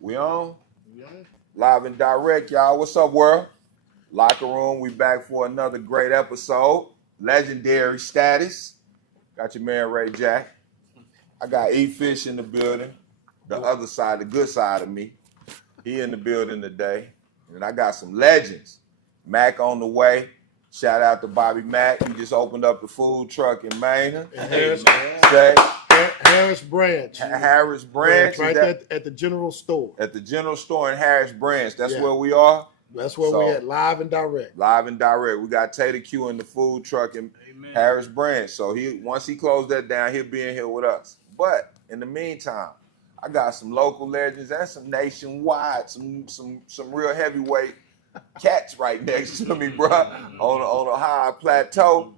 We on? Yeah. Live and direct, y'all. What's up, world? Locker room. We back for another great episode. Legendary status. Got your man Ray Jack. I got E-Fish in the building. The other side, the good side of me. He in the building today. And I got some legends. Mac on the way. Shout out to Bobby Mack. He just opened up the food truck in Maine. Harris Branch. Harris Branch. Right there at the general store. At the general store in Harris Branch. That's where we are. That's where we at, live and direct. Live and direct. We got Tater Q in the food truck in Harris Branch. So once he closed that down, he'll be in here with us. But in the meantime, I got some local legends and some nationwide, some real heavyweight cats right next to me, bro. On a high plateau.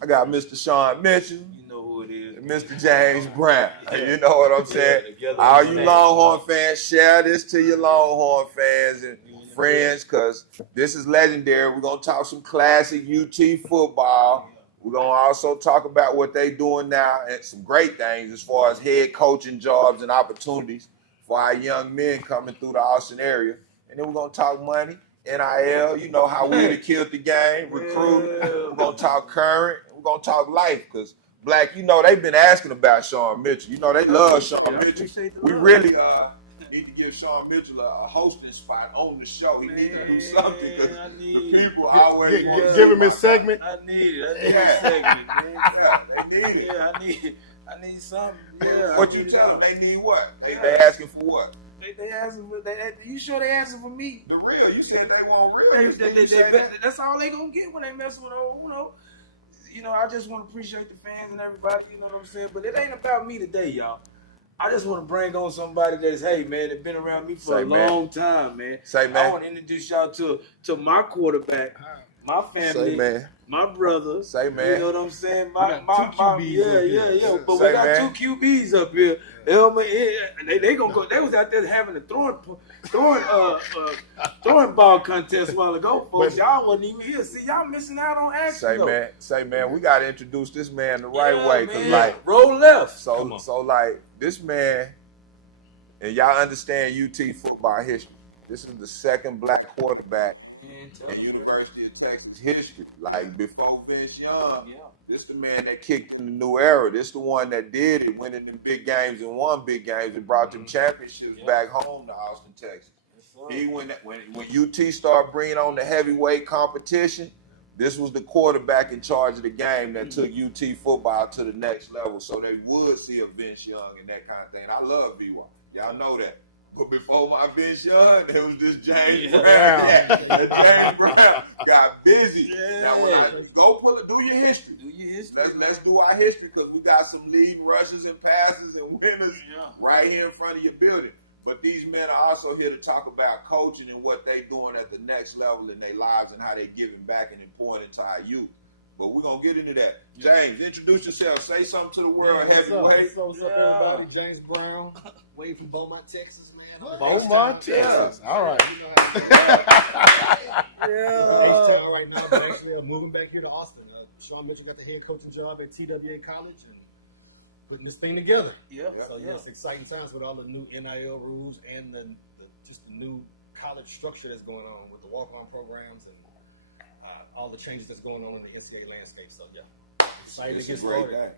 I got Mr. Sean Mitchell. You know who it is. Mr. James Brown. You know what I'm saying? All you Longhorn fans, share this to your Longhorn fans and friends, because this is legendary. We're going to talk some classic UT football. We're going to also talk about what they doing now and some great things as far as head coaching jobs and opportunities for our young men coming through the Austin area. And then we're going to talk money, NIL, you know how we have killed the game, recruiting. We're going to talk current. We're going to talk life, because Black, you know, they've been asking about Sean Mitchell. You know, they love Sean Mitchell. We really need to give Sean Mitchell a hosting spot on the show. He needs to do something, because the people always give him his segment. I need it. A segment, man. Yeah, they need it. Yeah, I need something. Yeah. What you tell them? They need what? They asking for what? They asking for. You sure they asking for me? The real. You said they want real. That's all they gonna get when they mess with you know, I just want to appreciate the fans and everybody, you know what I'm saying? But it ain't about me today, y'all. I just want to bring on somebody that's, hey, man, that's been around me for a long time, man. I want to introduce y'all to my quarterback, my family, my brother. You know what I'm saying? My QBs but we got two QBs up here. They gonna go. They was out there having a throwing ball contest a while ago, folks. Y'all wasn't even here. See, y'all missing out on action. Say man, we gotta introduce this man the right way, cause like roll left. So like this man, and y'all understand UT football history. This is the second black quarterback in University of Texas history. Like before Vince Young, this the man that kicked in the new era. This the one that did it, went in the big games and won big games and brought them championships back home to Austin, Texas. He when UT started bringing on the heavyweight competition, this was the quarterback in charge of the game that took UT football to the next level. So they would see a Vince Young and that kind of thing. I love BY. Y'all know that. But before my Vince Young, there was this James Brown. James Brown got busy. Now when I do your history. Let's do our history, because we got some leading rushers and passers and winners right here in front of your building. But these men are also here to talk about coaching and what they doing at the next level in their lives and how they giving back and pouring into our youth. But we're going to get into that. James, introduce yourself. Say something to the world. Heavyweight. What's up, everybody? James Brown, way from Beaumont, Texas, man. Beaumont, Texas. All right. H-Town right now, but actually moving back here to Austin. Sean Mitchell got the head coaching job at TWA College and putting this thing together. It's exciting times with all the new NIL rules and just the new college structure that's going on with the walk-on programs and all the changes that's going on in the NCAA landscape. So excited to get started.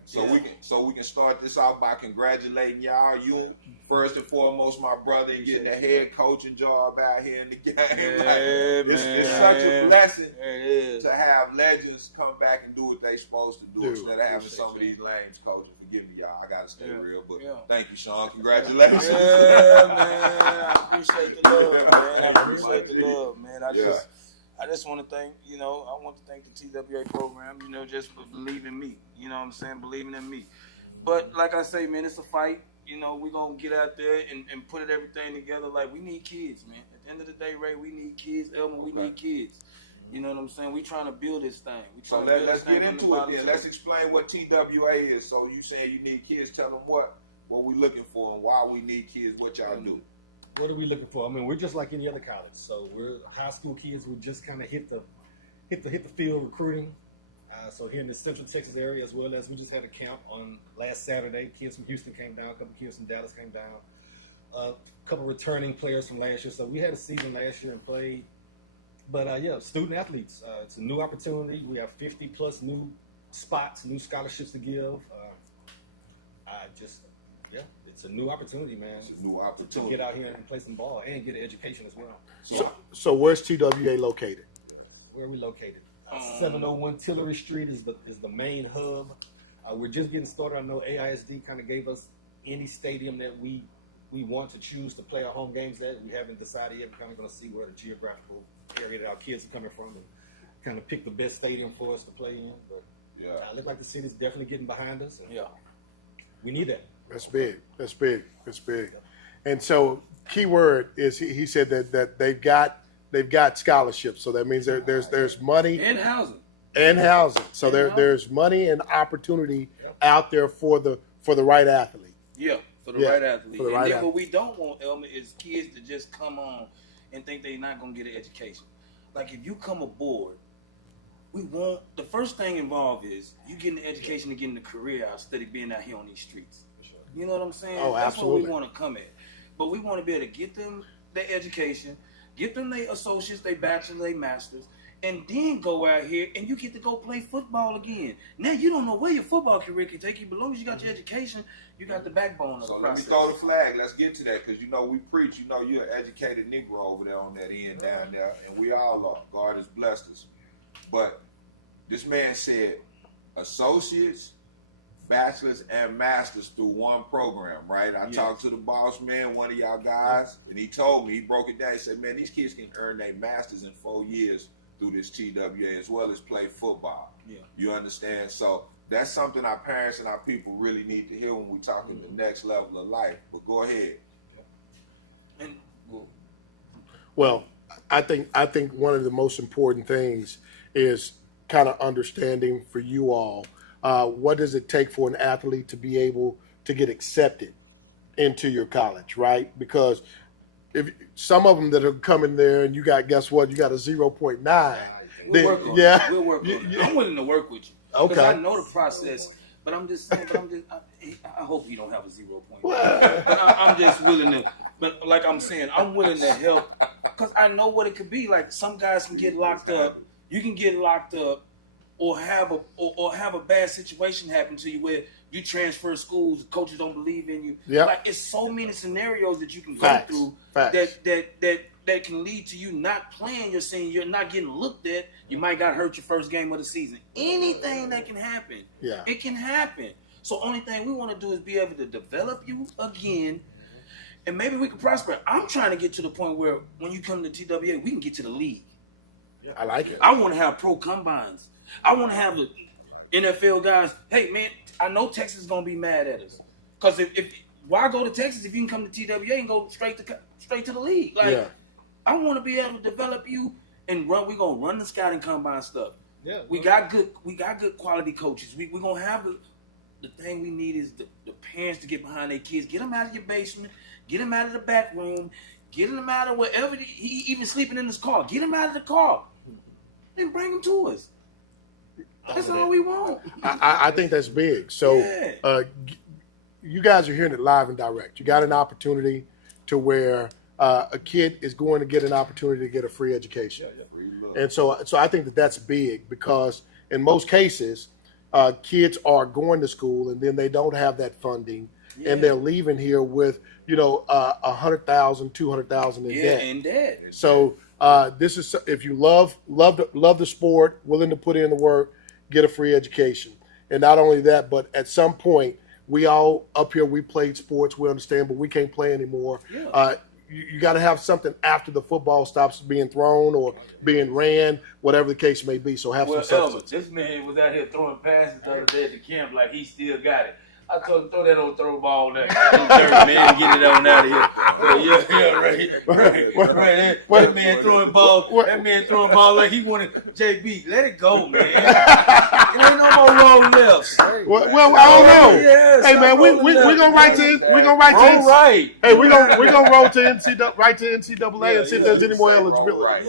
So we can start this off by congratulating y'all. You first and foremost, my brother, and getting a head coaching job out here in the game. It's such a blessing to have legends come back and do what they supposed to do instead of having some of these lames coaching. Forgive me, y'all. I gotta stay real, but thank you, Sean. Congratulations. Yeah, man. I appreciate the love, man. I just want to thank, I want to thank the TWA program, just for believing me, believing in me. But like I say, man, it's a fight. We're going to get out there and put everything together. Like, we need kids, man. At the end of the day, Ray, we need kids. Elmer, we need kids. You know what I'm saying? We trying to build this thing. So let's get into it then. Let's explain what TWA is. So you saying you need kids. Tell them what we looking for and why we need kids, what y'all do. What are we looking for? I mean, we're just like any other college. So we're high school kids who just kind of hit the field recruiting. So here in the Central Texas area, as well as we just had a camp on last Saturday. Kids from Houston came down, a couple kids from Dallas came down, a couple returning players from last year. So we had a season last year and played. But yeah, student athletes, it's a new opportunity. We have 50 plus new spots, new scholarships to give. It's a new opportunity, man. It's a new opportunity to get out here and play some ball and get an education as well. So where's TWA located? Where are we located? 701 Tillery Street is the main hub. We're just getting started. I know AISD kind of gave us any stadium that we want to choose to play our home games at. We haven't decided yet. We're kind of going to see where the geographical area that our kids are coming from and kind of pick the best stadium for us to play in. But it looks like the city's definitely getting behind us. And we need that. That's big. That's big. That's big. And so, key word is he said that they've got scholarships. So that means there's money and housing. So there's money and opportunity out there for the right athlete. Yeah, for the right athlete. For the right athlete. What we don't want, Elmer, is kids to just come on and think they're not gonna get an education. Like if you come aboard, the first thing involved is you getting the education and getting the career out instead of being out here on these streets. You know what I'm saying? Oh, That's absolutely. what we want to come at. But we want to be able to get them their education, get them their associates, their bachelors, their masters, and then go out here and you get to go play football again. Now you don't know where your football career can take you, but as long as you got your education, you got the backbone of the process. Let me throw the flag. Let's get to that because we preach. You're an educated Negro over there on that end down there, and we all are. God has blessed us. But this man said associates, bachelors, and masters through one program, right? I talked to the boss man, one of y'all guys, and he told me, he broke it down. He said, man, these kids can earn their masters in 4 years through this TWA as well as play football. Yeah. You understand? So that's something our parents and our people really need to hear when we're talking the next level of life. But go ahead. Well, I think one of the most important things is kind of understanding for you all, what does it take for an athlete to be able to get accepted into your college, right? Because if some of them that are coming there and you got, guess what? You got a 0.9. We'll work on it. We'll work on it. I'm willing to work with you. Okay. Because I know the process, but I'm just saying, I hope you don't have a 0.9. But I'm just willing to, but like I'm saying, I'm willing to help because I know what it could be. Like some guys can get locked up. You can get locked up or have a bad situation happen to you where you transfer schools, coaches don't believe in you. Yep. Like it's so many scenarios that you can go through that can lead to you not playing your senior year, not getting looked at. You might got hurt your first game of the season. Anything that can happen. Yeah. It can happen. So only thing we want to do is be able to develop you again, and maybe we can prosper. I'm trying to get to the point where when you come to TWA, we can get to the league. I like it. I want to have pro combines. I want to have the NFL guys. Hey, man, I know Texas is going to be mad at us. Because if why go to Texas if you can come to TWA and go straight to the league? Like, I want to be able to develop you and run. We're going to run the scouting combine stuff. Yeah, we got good quality coaches. We're going to have the thing we need is the parents to get behind their kids. Get them out of your basement. Get them out of the back room. Get them out of wherever he even sleeping in his car. Get him out of the car. And bring them to us. That's all we want. I think that's big. So you guys are hearing it live and direct. You got an opportunity to where a kid is going to get an opportunity to get a free education. And so I think that's big because in most cases, kids are going to school and then they don't have that funding and they're leaving here with, $100,000, $200,000 in debt. Yeah, in debt. So this is, if you love the sport, willing to put in the work, get a free education. And not only that, but at some point, we all up here, we played sports, we understand, but we can't play anymore. Yeah. You got to have something after the football stops being thrown or being ran, whatever the case may be. So have some substance. This man was out here throwing passes the other day at the camp like he still got it. I told him, throw that old throw ball there. Man, get it on out of here. Right. That man throwing ball like he wanted JB. Let it go, man. It ain't no more roll lefts. Well, I don't know. Yes, hey, man, we gonna write to right. Hey, we gonna roll to NCAA and see if there's any more eligibility.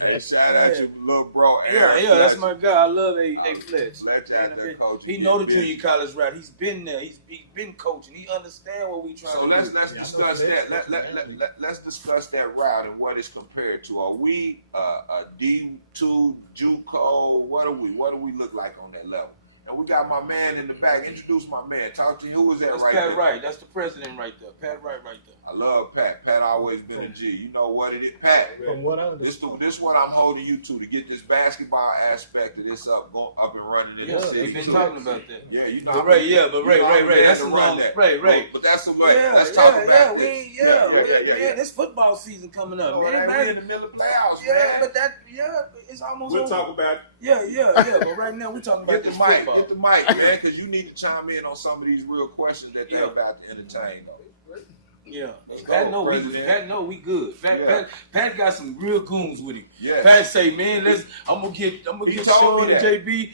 Hey, shout out you, little bro. Yeah, that's my guy. I love A Fletch. Fletch out there coaching. He know the junior college route. He's been there. He's been coaching. He understand what we trying to do. So let's discuss that. Let's discuss that route and what it's compared to. Are we a D2 JUCO? What do we look like on that level? And we got my man in the back. Introduce my man. Talk to you. Who is that right there? Pat Wright. That's the president right there. Pat Wright right there. I love Pat. Pat always been a G. You know what it is, Pat. From what I understand, this what I'm holding you to get this basketball aspect of this up and running in the city. We've been talking about that. Yeah, you know. But Ray, that's a long Ray. But that's a way. Let's talk about this. Man, it's football season coming up, man. We're in the middle of playoffs, man. But it's almost We'll over. talk about it. Yeah. But right now we're talking about this football. Get the mic, man, because you need to chime in on some of these real questions that they're about to entertain. Yeah, Pat know we good. Pat got some real goons with him. Yes. Pat say, man, I'm gonna get Sean and JB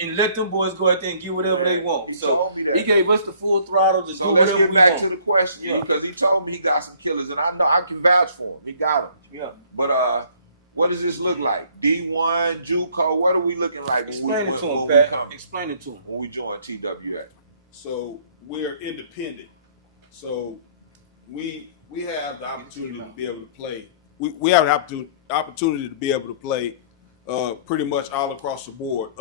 and let them boys go out there and get whatever they want. So he gave us the full throttle to do whatever we want. So let's get back to the question because he told me he got some killers, and I know I can vouch for him. He got them. Yeah. But what does this look like? D1, JUCO, what are we looking like? Explain it to him, Pat. Explain it to him. When we join TWA. So we're independent. So we have the opportunity to be able to play. We have the opportunity to be able to play pretty much all across the board,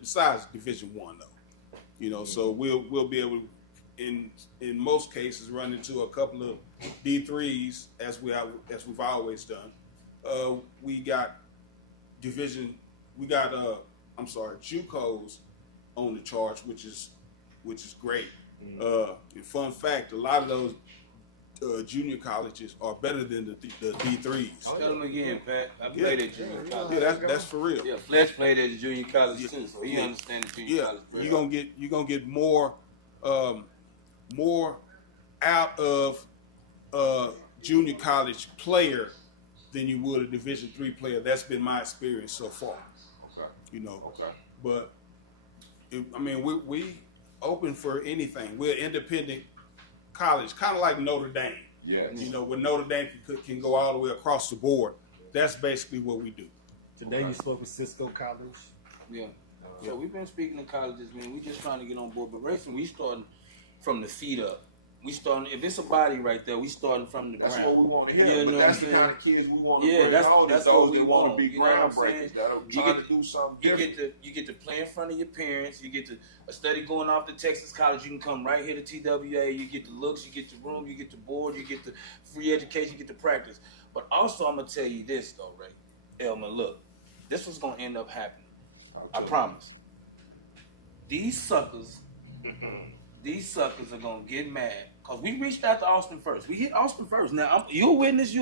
besides Division I, though. You know, so we'll be able to, in most cases, run into a couple of D3s as we've always done. We got JUCOs on the charts, which is great. Fun fact: a lot of those junior colleges are better than the D3s. Tell them again, Pat. I played at junior college. Yeah, that's for real. Yeah, Fletch played at the junior college too, so he understands the junior college. You're gonna get more out of a junior college player than you would a Division III player. That's been my experience so far. Okay. You know. Okay. But we open for anything. We're an independent college, kind of like Notre Dame. Yes. You know, when Notre Dame can go all the way across the board, that's basically what we do. Today you spoke with Cisco College. Yeah. So we've been speaking to colleges, man. We just trying to get on board. But racing, we starting from the feet up. We starting, if it's a body right there, we starting from the ground. That's what we want to hear. You know that's what I'm the kind of kids we want to Yeah, bring on. that's Those what we that want to be You know what I'm groundbreakers. That are You trying get to do something You different. get to play in front of your parents. You get to study going off to Texas College. You can come right here to TWA. You get the looks. You get the room. You get the board. You get the free education. You get the practice. But also, I'm gonna tell you this though, Ray Elman. Look, this was gonna end up happening. I promise. These suckers are gonna get mad because we reached out to Austin first. We hit Austin first. Now you're a witness.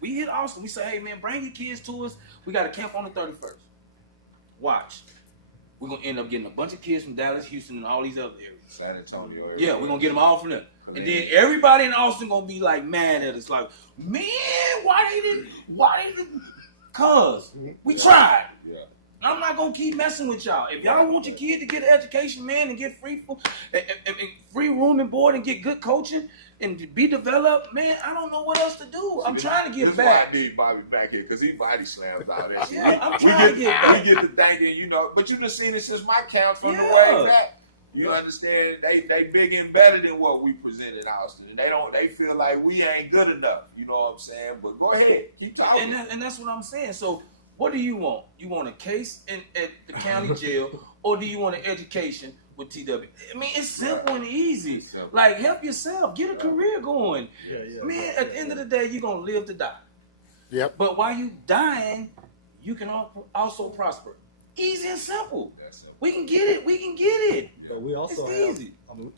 We hit Austin. We say, hey man, bring your kids to us. We got a camp on the 31st. Watch. We're gonna end up getting a bunch of kids from Dallas, Houston, and all these other areas. San Antonio area. Yeah, we're gonna get them all from there. And then everybody in Austin gonna be like mad at us, like, man, why they didn't? Cause we tried. Yeah. I'm not gonna keep messing with y'all. If y'all want your kid to get an education, man, and get free food, and free room and board, and get good coaching, and to be developed, man, I don't know what else to do. I'm trying to get back. This is why I need Bobby back here, because he body slams out there. Yeah, I'm trying to get back. We get to thinking, you know, but you done seen it since my count from the way back. You understand? They bigger and better than what we present in Austin, and they feel like we ain't good enough. You know what I'm saying? But go ahead, keep talking. And that's what I'm saying. So. What do you want? You want a case at the county jail, or do you want an education with TW? I mean, it's simple and easy. Like, help yourself. Get a career going. Man, at the end of the day, you're going to live to die. Yep. But while you dying, you can also prosper. Easy and simple. We can get it. But we also have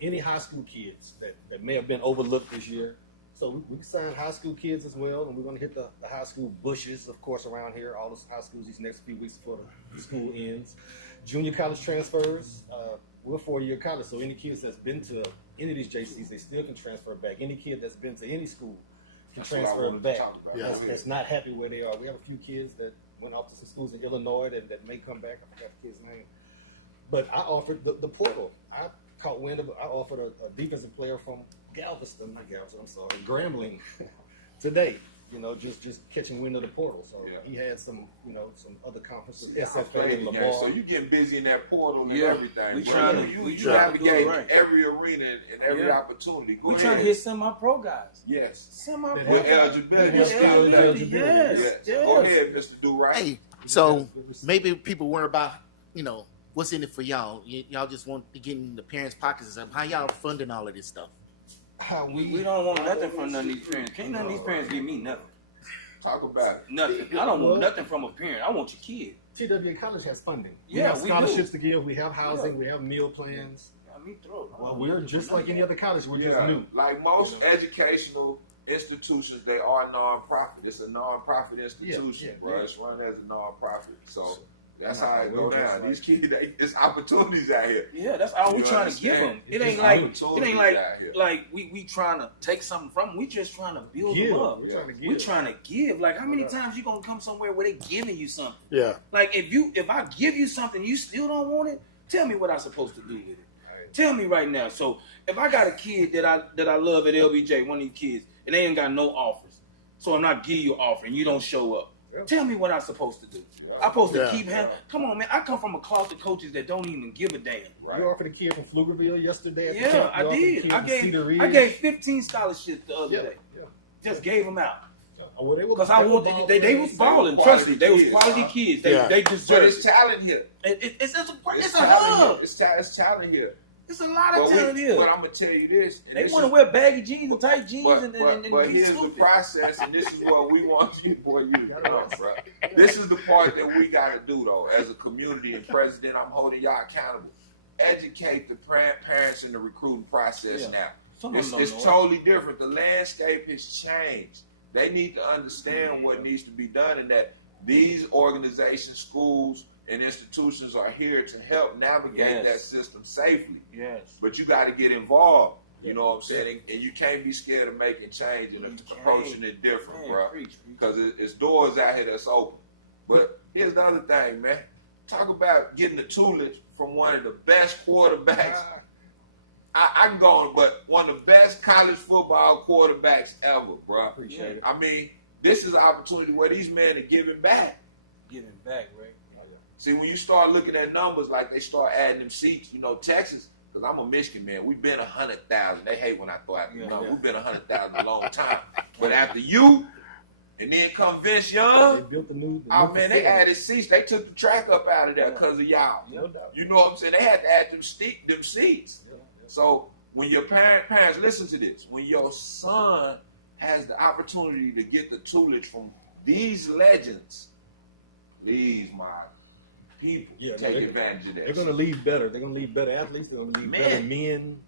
any high school kids that may have been overlooked this year. So we sign high school kids as well, and we're going to hit the high school bushes, of course, around here, all the high schools these next few weeks before the school ends. Junior college transfers, we're a 4-year college, so any kids that's been to any of these JCs, they still can transfer back. Any kid that's been to any school can transfer back. That's not happy where they are. We have a few kids that went off to some schools in Illinois that may come back. I forgot the kid's name. But I offered the portal. I caught wind of it. I offered a defensive player from Grambling today. just catching wind of the portal. So he had some other conferences, SFA SFA and Lamar. So you getting busy in that portal and everything. We trying to navigate every arena and every opportunity. We trying to hit semi-pro guys. Yes. Semi-pro with guys. eligibility. Yes. Go ahead, Mr. Do-Right. Hey, so maybe people worry about, what's in it for y'all. Y'all just want to get in the parents' pockets or something. How y'all funding all of this stuff? We don't want nothing from none of these parents. Can't none of these parents give me nothing. Talk about it. Nothing. I don't want nothing from a parent. I want your kid. TWA College has funding. Yeah, we have scholarships do. to give. We have housing. We have meal plans. Well, we're just like any other college. We're just new. Like most educational institutions, they are non-profit. It's a non-profit institution, bro. It's run as a non-profit. So that's how it go down. These kids, it's opportunities out here. Yeah, that's all we trying to give them. It ain't like we trying to take something from them. We just trying to build them up. We trying to give. Like, how many times you gonna come somewhere where they giving you something? Yeah. Like, if I give you something, you still don't want it. Tell me what I'm supposed to do with it. Tell me right now. So if I got a kid that I love at LBJ, one of these kids, and they ain't got no offers, so I'm not giving you an offer and you don't show up. Tell me what I'm supposed to do. I'm supposed to keep him. Come on, man. I come from a closet of coaches that don't even give a damn. You offered a kid from Pflugerville yesterday. Yeah, I did. I gave 15 scholarships the other day. Just gave them out. Because I want they was balling. Trust me, they was quality kids. They deserve. But it's talent here. It's a hub. It's talent here. It's a lot of talent here. But I'm gonna tell you this. They want to wear baggy jeans and tight jeans but here's the process, and this is what we want you to come, bro. This is the part that we gotta do though, as a community and president. I'm holding y'all accountable. Educate the parents in the recruiting process now. It's totally different. The landscape has changed. They need to understand what needs to be done, and that these organizations, schools, and institutions are here to help navigate that system safely. Yes. But you got to get involved. You know what I'm saying? And you can't be scared of making change and approaching it different, bro. Because it's doors out here that's open. But here's the other thing, man. Talk about getting the tutelage from one of the best quarterbacks. I can go on, but one of the best college football quarterbacks ever, bro. Appreciate it. I mean, this is an opportunity where these men are giving back. Giving back, right? See, when you start looking at numbers, like they start adding them seats, Texas, because I'm a Michigan man, we've been 100,000. They hate when I throw out the number. We've been 100,000 a long time. But after you, and then come Vince Young, they built the new they added seats. They took the track up out of there because of y'all. You know what I'm saying? They had to add them seats. So when your parents, listen to this, when your son has the opportunity to get the tutelage from these legends, please, my people, take advantage of that. They're going to leave better. They're going to leave better athletes. They're going to leave better men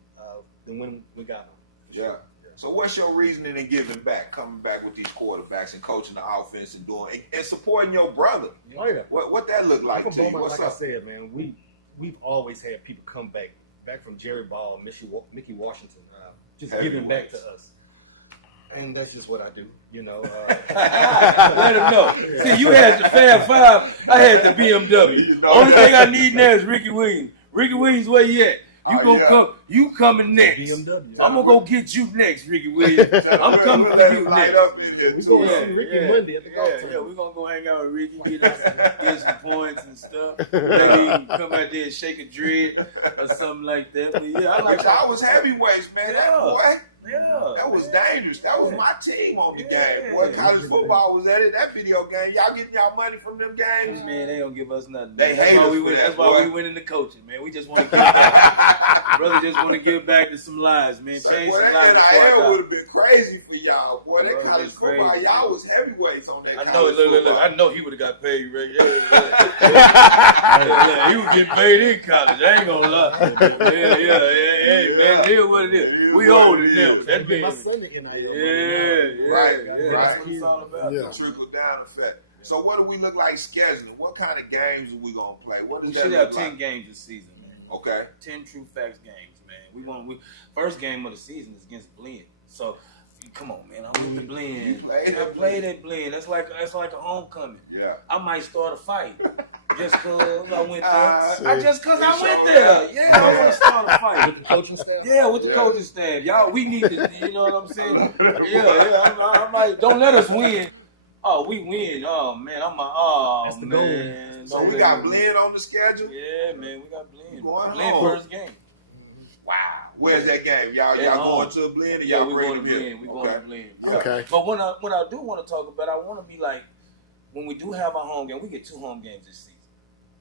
than when we got them. Yeah. So what's your reasoning in giving back, coming back with these quarterbacks and coaching the offense and doing and supporting your brother? Oh yeah. What that look like to you? What's up? I said, man, we've always had people come back from Jerry Ball, Mickey Washington, just giving back to us. And that's just what I do, Let him know. See, you had the Fab Five, I had the BMW. Only thing I need now is Ricky Williams. Ricky Williams, where you at? You coming next. BMW. I'm gonna go get you next, Ricky Williams. I'm coming for you next. We're going to see Ricky Monday at the golf tournament. Yeah, we're gonna go hang out with Ricky, get some points and stuff. Maybe he can come out there and shake a dread or something like that. But yeah, I was heavyweights, man. That boy. Yeah, that was dangerous. That was my team on the game. Boy, college football was at it. That video game. Y'all getting y'all money from them games? Man, they don't give us nothing. They hate us. That's why we went into coaching, man. We just want to give back. Brother just want to give back to some lives, man. Change some lives. That would have been crazy for y'all. Boy, that college football, y'all was heavyweights on that. I know. Look. I know he would have got paid, Rick. He was getting paid in college. I ain't gonna lie. Hey, man, here's what it is. We old it now. That my son in right. That's what it's all about. Yeah. Trickle down effect. So what do we look like scheduling? What kind of games are we gonna play? What does we that should look have 10 like? games this season, man. Okay. 10 True Facts games, man. We first game of the season is against Blinn. So come on, man. I'm with the Blinn. I played at Blinn. That's like a homecoming. Yeah. I might start a fight. just cause I went there. Just cause I went there. Yeah, I want to start a fight. With the coaching staff? Yeah, with the coaching staff. Y'all, we need to, you know what I'm saying? I'm like, don't let us win. Oh, we win. Oh, man. That's the man. So we got Blend on the schedule? Yeah, man. We got Blend. Blend first game. Wow. Where's that game? Y'all going to a Blend or y'all we bring going to Blend. We going to Blend. Yeah. Okay. But what I do want to talk about, I want to be like, when we do have our home game, we get 2 home games this season.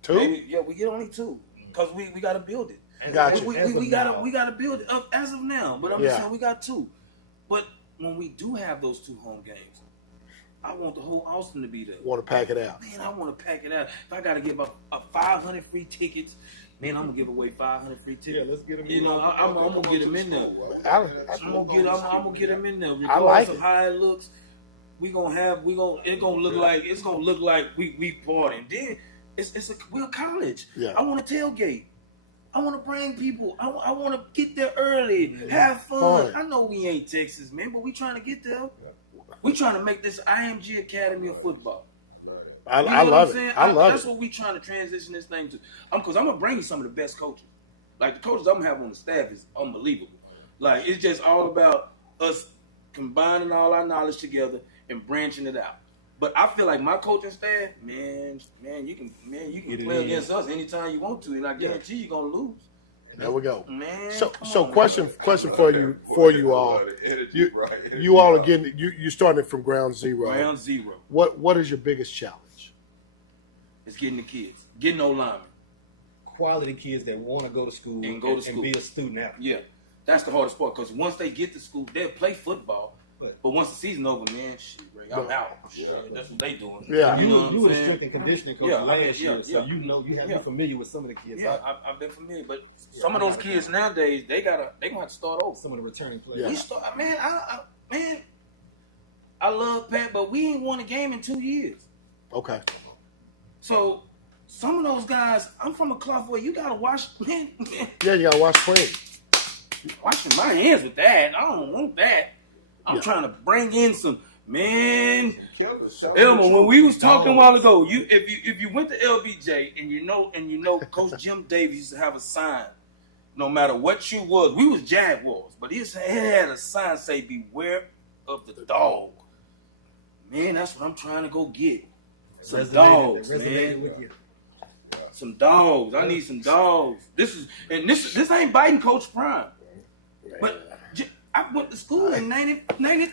2? Maybe, yeah, we get only 2 because we got to build it. Gotcha. We got to build it up as of now. But I'm just saying we got 2. But when we do have those 2 home games, I want the whole Austin to be there. Want to pack it out? Man, I want to pack it out. If I got to give up 500 free tickets, man, I'm gonna give away 500 free tickets. Yeah, let's get them. You know, I'm gonna get them in there. I'm gonna get them in there. I like Regardless of how it looks, it's gonna look like we partying. Then we're a college. Yeah. I want to tailgate. I want to bring people. I want to get there early, have fun. I know we ain't Texas, man, but we trying to get there. We trying to make this IMG Academy of football. I love it. I love That's it. what we trying to transition this thing to. Because I'm going to bring you some of the best coaches. Like, the coaches I'm going to have on the staff is unbelievable. Like, it's just all about us combining all our knowledge together and branching it out. But I feel like my coaching staff, man, you can play against us anytime you want to, and I guarantee you're going to lose. There we go. Man, So question for you all. You all are getting you starting from ground zero. Ground zero. What is your biggest challenge? It's getting the kids, getting no linemen. Quality kids that want to go to school and be a student athlete. Yeah, that's the hardest part because once they get to school, they'll play football. But once the season over, man, shit, I'm out. Shit, that's what they doing. Yeah, you were the strength and conditioning coach last year, so you have been familiar with some of the kids. Yeah, I've been familiar, but some of those kids nowadays, they gonna have to start over. Some of the returning players. We start, I love Pat, but we ain't won a game in 2 years. Okay. So some of those guys, I'm from a cloth where you gotta wash, man. Yeah, you gotta wash clean. Washing my hands with that, I don't want that. I'm trying to bring in some, man. Elmer, when we was talking a while ago, if you went to LBJ and you know Coach Jim Davis used to have a sign, no matter what you was, we was Jaguars, but he had a sign say "Beware of the dog." Man, that's what I'm trying to go get. Some dogs, man. With you. Some dogs. I need some dogs. This ain't biting Coach Prime, but. I went to school in 93, and y'all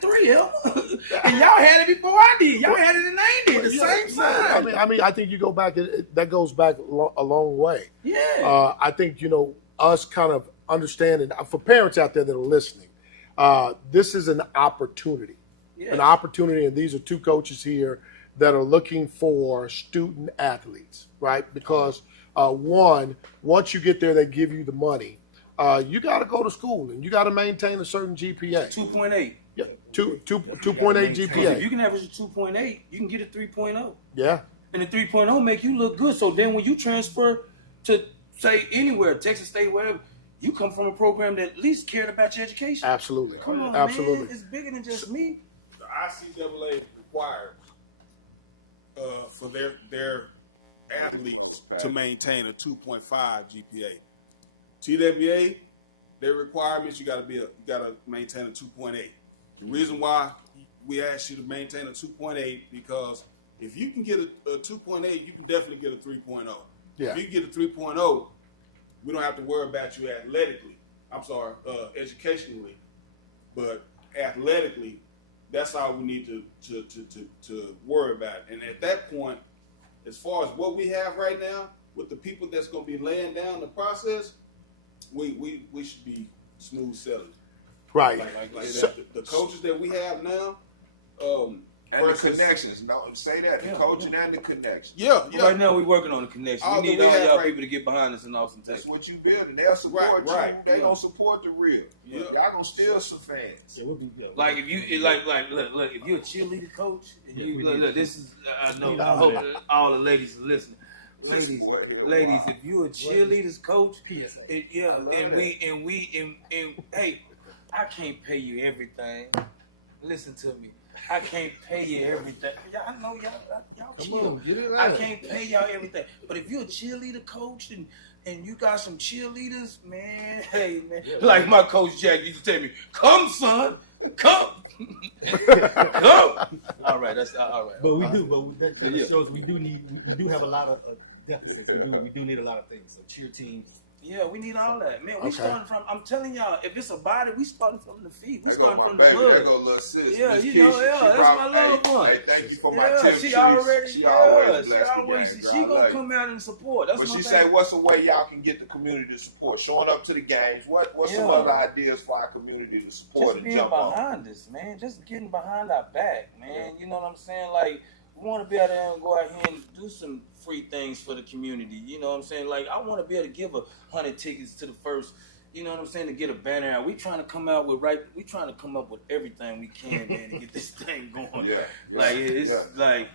had it before I did. Y'all had it in 90, the same time. I think you go back. That goes back a long way. Yeah. I think us kind of understanding for parents out there that are listening. This is an opportunity, an opportunity, and these are 2 coaches here that are looking for student athletes, right? Because once you get there, they give you the money. You got to go to school and you got to maintain a certain GPA. 2.8. Yeah, 2.8 GPA. If you can average a 2.8, you can get a 3.0. Yeah. And the 3.0 make you look good. So then when you transfer to, say, anywhere, Texas State, wherever, you come from a program that at least cared about your education. Absolutely. Come on, absolutely. man. It's bigger than just me. The ICAA requires for their athletes to maintain a 2.5 GPA. TWA, their requirements, you gotta maintain a 2.8. The reason why we ask you to maintain a 2.8 because if you can get a 2.8, you can definitely get a 3.0. Yeah. If you get a 3.0, we don't have to worry about you athletically. Educationally, but athletically, that's all we need to worry about. And at that point, as far as what we have right now, with the people that's going to be laying down the process, we should be smooth sailing. Right. The coaches that we have now, and the connections. No, say that. The coaching and the connections. Yeah. Right now we're working on the connection. We need all y'all people to get behind us in Austin, Texas. That's what you building. They'll support you. They don't support the real. Yeah. Y'all gonna steal some fans. Yeah, like if you look, if you're a cheerleader coach, and look, this is I know I hope all the ladies are listening. Ladies, if you're a cheerleaders coach, hey, I can't pay you everything. listen to me. I can't pay you everything. I know y'all Come chill. on, get it I out. can't pay y'all everything. But if you're a cheerleader coach and you got some cheerleaders, man, hey man, like my coach Jack used to tell me, "Come, son, come." Come. All right, that's all right. But we do. But that shows we do have a lot of deficits. We do need a lot of things. So cheer teams. Yeah, we need all that, man. We starting from. I'm telling y'all, if it's a body, we starting from the feet. We There go starting my from baby. the mud. There go little sis. Yeah, Miss you know, Keisha, yeah, that's my loved one. Hey, thank you for my Yeah, tip. she already, she yeah, always she bless the always, game, she bro. I gonna love come out and support. That's But my she thing. say, what's the way y'all can get the community to support? Showing up to the games. What's some other ideas for our community to support Just and being jump on? behind us, man. Just getting behind our back, man. You know what I'm saying? Like, we want to be out there and go out here and do some free things for the community. You know what I'm saying? Like, I want to be able to give 100 tickets to the first. You know what I'm saying? To get a banner out. We trying to come up with everything we can, man, to get this thing going. Like it's like,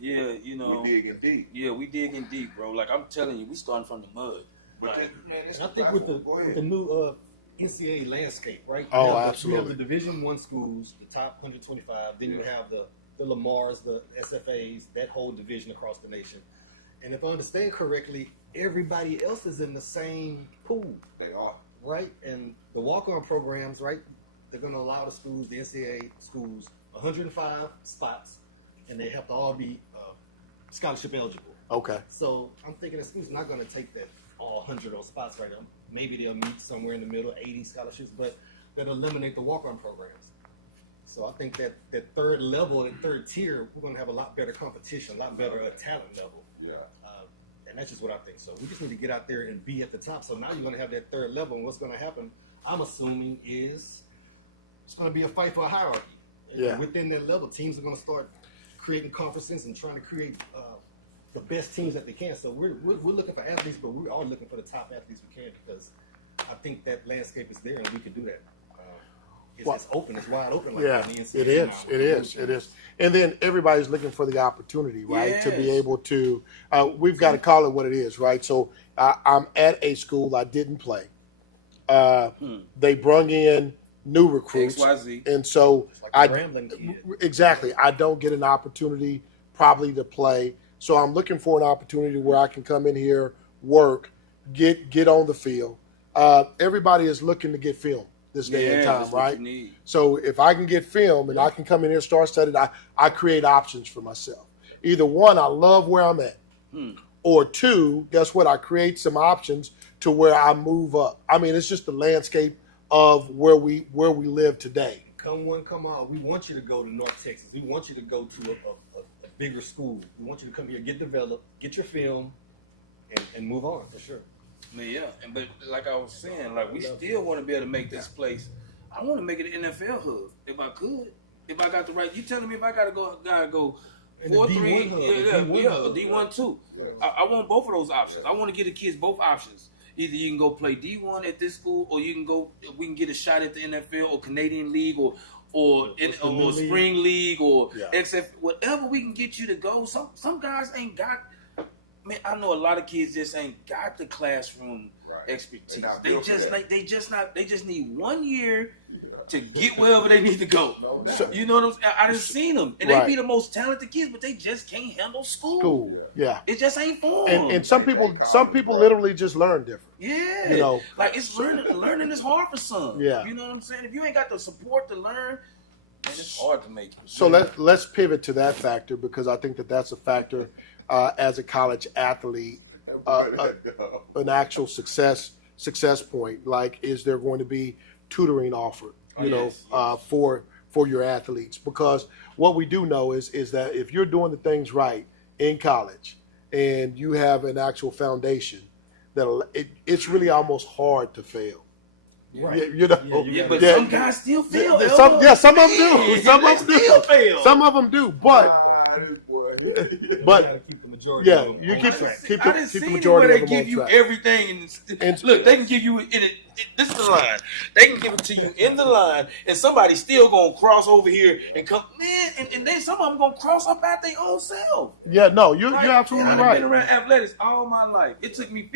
you know. We digging deep. Yeah, we digging deep, bro. Like I'm telling you, we starting from the mud. But Like, And I think with the new NCAA landscape, right? Oh, you have absolutely. the Division I schools, the top 125. Then you have the Lamars, the SFAs, that whole division across the nation. And if I understand correctly, everybody else is in the same pool. They are. Right? And the walk-on programs, right? They're going to allow the schools, the NCAA schools, 105 spots, and they have to all be scholarship eligible. Okay. So I'm thinking the school's not going to take that all 100 of those spots right now. Maybe they'll meet somewhere in the middle, 80 scholarships, but that'll eliminate the walk-on programs. So I think that third level, that third tier, we're going to have a lot better competition, a lot better talent level. Yeah. And that's just what I think. So we just need to get out there and be at the top. So now you're going to have that third level. And what's going to happen, I'm assuming, is it's going to be a fight for a hierarchy. And within that level, teams are going to start creating conferences and trying to create the best teams that they can. So we're looking for athletes, but we are looking for the top athletes we can because I think that landscape is there and we can do that. It's open. It's wide open. Like Yeah, that. it is. And then everybody's looking for the opportunity, right, to be able to. We've got to call it what it is, right? So I'm at a school I didn't play. They brung in new recruits, XYZ. and so Like Grambling kid. exactly I don't get an opportunity probably to play. So I'm looking for an opportunity where I can come in here, work, get on the field. Everybody is looking to get film this day and time, right? So if I can get film and I can come in here, start studying, I create options for myself. Either one, I love where I'm at, or two, guess what? I create some options to where I move up. I mean, it's just the landscape of where we live today. Come one, come all. We want you to go to North Texas. We want you to go to a bigger school. We want you to come here, get developed, get your film, and move on for sure. Yeah, but like I was saying, like we still want to be able to make this place. I want to make it an NFL hub if I could. If I got the right, you telling me if I gotta go 4-3, D1 too. I want both of those options. I want to give the kids both options. Either you can go play D1 at this school, or you can go. We can get a shot at the NFL or Canadian League or Spring League or XF, whatever we can get you to go. Some guys ain't got. Man, I know a lot of kids just ain't got the classroom expertise. They just need 1 year to get wherever they need to go. You know what I'm saying? I just seen them, and they be the most talented kids, but they just can't handle school. It just ain't for them. And some people literally just learn different. Yeah, you know, like it's learning is hard for some. Yeah, you know what I'm saying? If you ain't got the support to learn, man, it's hard to make it. So let's pivot to that factor because I think that's a factor as a college athlete, an actual success point. Like, is there going to be tutoring offered? For your athletes, because what we do know is that if you're doing the things right in college and you have an actual foundation, it's really almost hard to fail. Right. But some guys still fail. Some of them do. Some of them do. But keep the majority. Yeah, you keep the majority where of they them give on you track. everything. And look, they can give you this is the line. They can give it to you in the line, and somebody's still gonna cross over here and come, man. And then some of them gonna cross up at their own self. Yeah, no, you're absolutely right. I've been around athletics all my life. It took me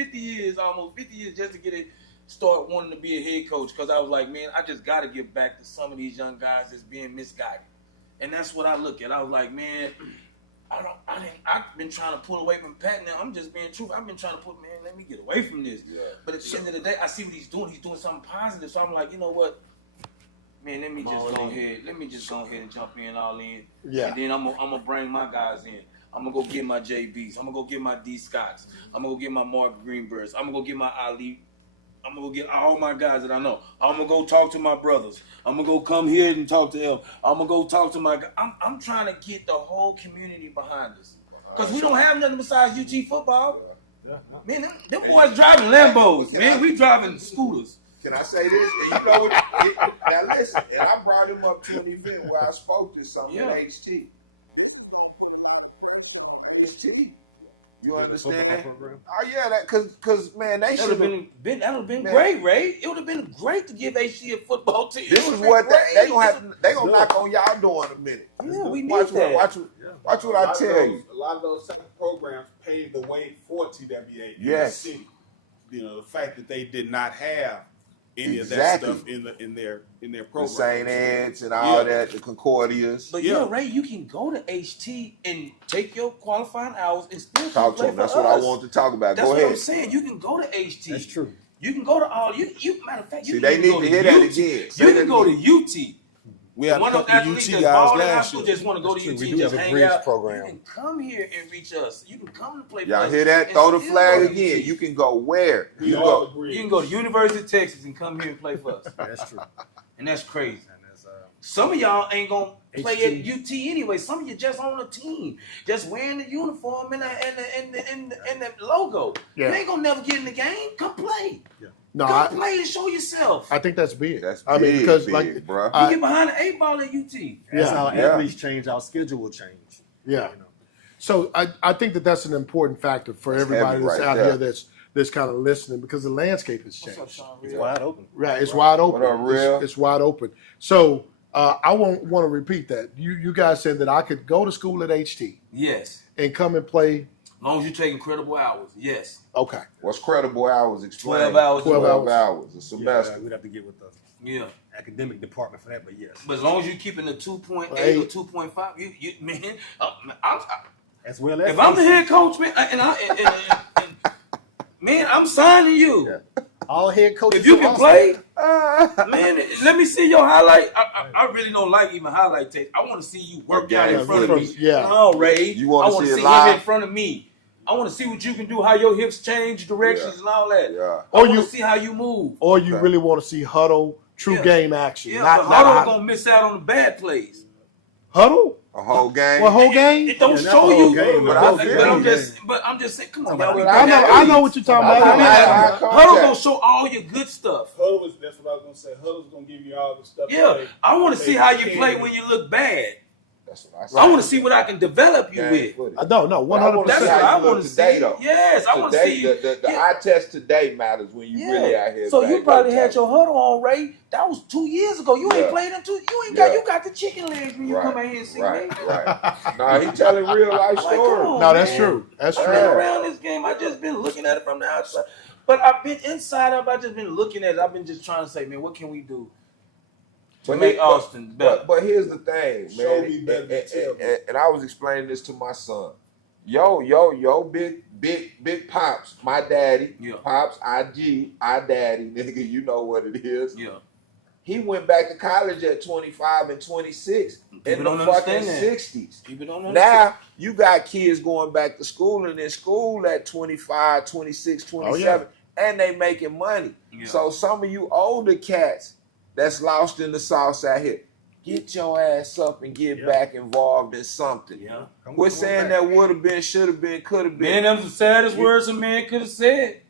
almost 50 years, just to get it start wanting to be a head coach because I was like, man, I just got to give back to some of these young guys that's being misguided. And that's what I look at. I was like, man, I've been trying to pull away from Pat now. I'm just being truthful. I've been trying to let me get away from this. Yeah. But at the end of the day, I see what he's doing. He's doing something positive. So I'm like, you know what? Man, let me just go ahead and jump in all in. Yeah. And then I'm gonna bring my guys in. I'm gonna go get my JBs. I'm gonna go get my D Scotts. I'm gonna go get my Mark Greenbergs. I'm gonna go get my Ali. I'm gonna go get all my guys that I know. I'm gonna go talk to my brothers. I'm gonna go come here and talk to them. I'm gonna go talk to my guys. I'm trying to get the whole community behind us. Because we don't have nothing besides UT football. Yeah. Man, them boys driving Lambos. Man, we driving scooters. Can I say this? And you know what? Now listen, and I brought him up to an event where I spoke to something at HT. HT. You understand? Oh yeah, cause man, they should have been that would have been great, Ray. It would have been great to give HT a football team. This is what they gonna knock on y'all door in a minute. Yeah, we need that. Watch what I tell you. A lot of those programs paved the way for TWA. Yes. In the city. You know, the fact that they did not have any of that stuff in their program. The St. Anne's and all that, the Concordias. But Ray, you can go to HT and take your qualifying hours and still talk to them. That's what I want to talk about. That's go ahead. What I'm saying. You can go to HT. That's true. You can go to all you. Matter of fact, see, they need to hear that again. You can go to UT. We have a couple of UT guys last year. Just want to go to UT, just hang out. You can come here and reach us. You can come to play. Y'all hear that? Throw the flag again. You can go where? You can go to University of Texas and come here and play for us. That's true. And that's crazy. Some of y'all ain't gonna play at UT anyway. Some of you just on a team, just wearing the uniform and the logo. Yeah. You ain't gonna never get in the game. Come play. Yeah. No, come play and show yourself. I think that's big. That's big, because big, bro. You get behind the 8 ball at UT. That's how athletes change. Our schedule will change. Yeah. You know? So I think that's an important factor for everybody that's out here that's kind of listening, because the landscape has changed. What's up, it's wide open. Right, it's wide open. What up, Real? It's wide open. So I want to repeat that. You guys said that I could go to school at HT. Yes. And come and play. As long as you take incredible hours, yes. Okay. What's credible hours? Explain. 12 hours. 12 hours a semester. Yeah, we'd have to get with the academic department for that, but yes. But as long as you're keeping the 2.8 or 2.5, you man, as well as if I'm the head coach, man, and man, I'm signing you. Yeah. All head coaches. If you can play, man, let me see your highlight. I really don't like even highlight tape. I want to see you work out in front of me. Yeah. No, Ray. You want to see him in front of me. I want to see what you can do, how your hips change directions and all that. Yeah. I want to see how you move. Or you really want to see huddle, true game action. Yeah, but Huddle's going to miss out on the bad plays. Huddle? A whole game? What, whole game? It don't show you. Game, but I'm just saying, come on, y'all. I know what you're talking about. Huddle going to show all your good stuff. That's what I was going to say. Huddle's going to give you all the stuff. Yeah, I want to see how you play when you look bad. That's what I said. I want to see what I can develop you with. No, 100%. That's what I want to see. Yes, I want to see. The eye test today matters when you really out here. So you probably had your huddle on, Ray. That was 2 years ago. You ain't played in 2. You got the chicken legs when you come out here and see me. Right. No, he telling real life stories. No, that's true. That's true. I've been around this game. I just been looking at it from the outside, but I've been inside of. I just been looking at it. I've been just trying to say, man, what can we do to make Austin better? But here's the thing, man. And I was explaining this to my son. Yo, big pops, my daddy, pops, IG, our daddy, nigga, you know what it is. Yeah. He went back to college at 25 and 26 in the fucking 60s. Now, you got kids going back to school and in school at 25, 26, 27, and they making money. Yeah. So some of you older cats that's lost in the sauce out here, get your ass up and get back involved in something. Yeah. We're saying that would have been, should have been, could have been. Man, them the saddest words a man could have said.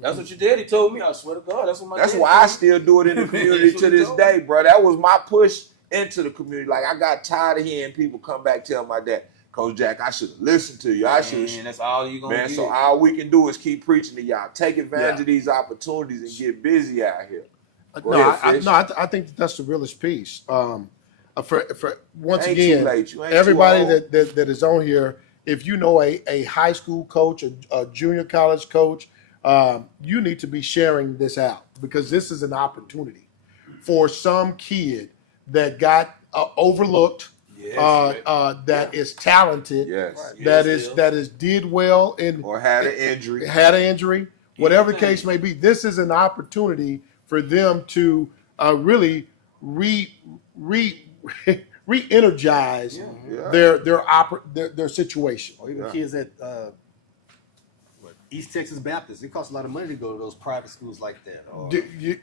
That's what your daddy told me. I swear to God, that's what my That's daddy why told I still do it in the community to this day, bro. That was my push into the community. Like, I got tired of hearing people come back tell my dad, Coach Jack, I should have listened to you. I should. Man, that's all you gonna get. So all we can do is keep preaching to y'all. Take advantage of these opportunities and get busy out here. I think that's the realest piece. For once Ain't again, too late. You ain't everybody too old. that is on here, if you know a high school coach, a junior college coach, you need to be sharing this out because this is an opportunity for some kid that got overlooked, that is talented, that is did well in or had an injury, whatever the case may be. This is an opportunity for them to really re-energize their situation. Or even kids at East Texas Baptist. It costs a lot of money to go to those private schools like that. Your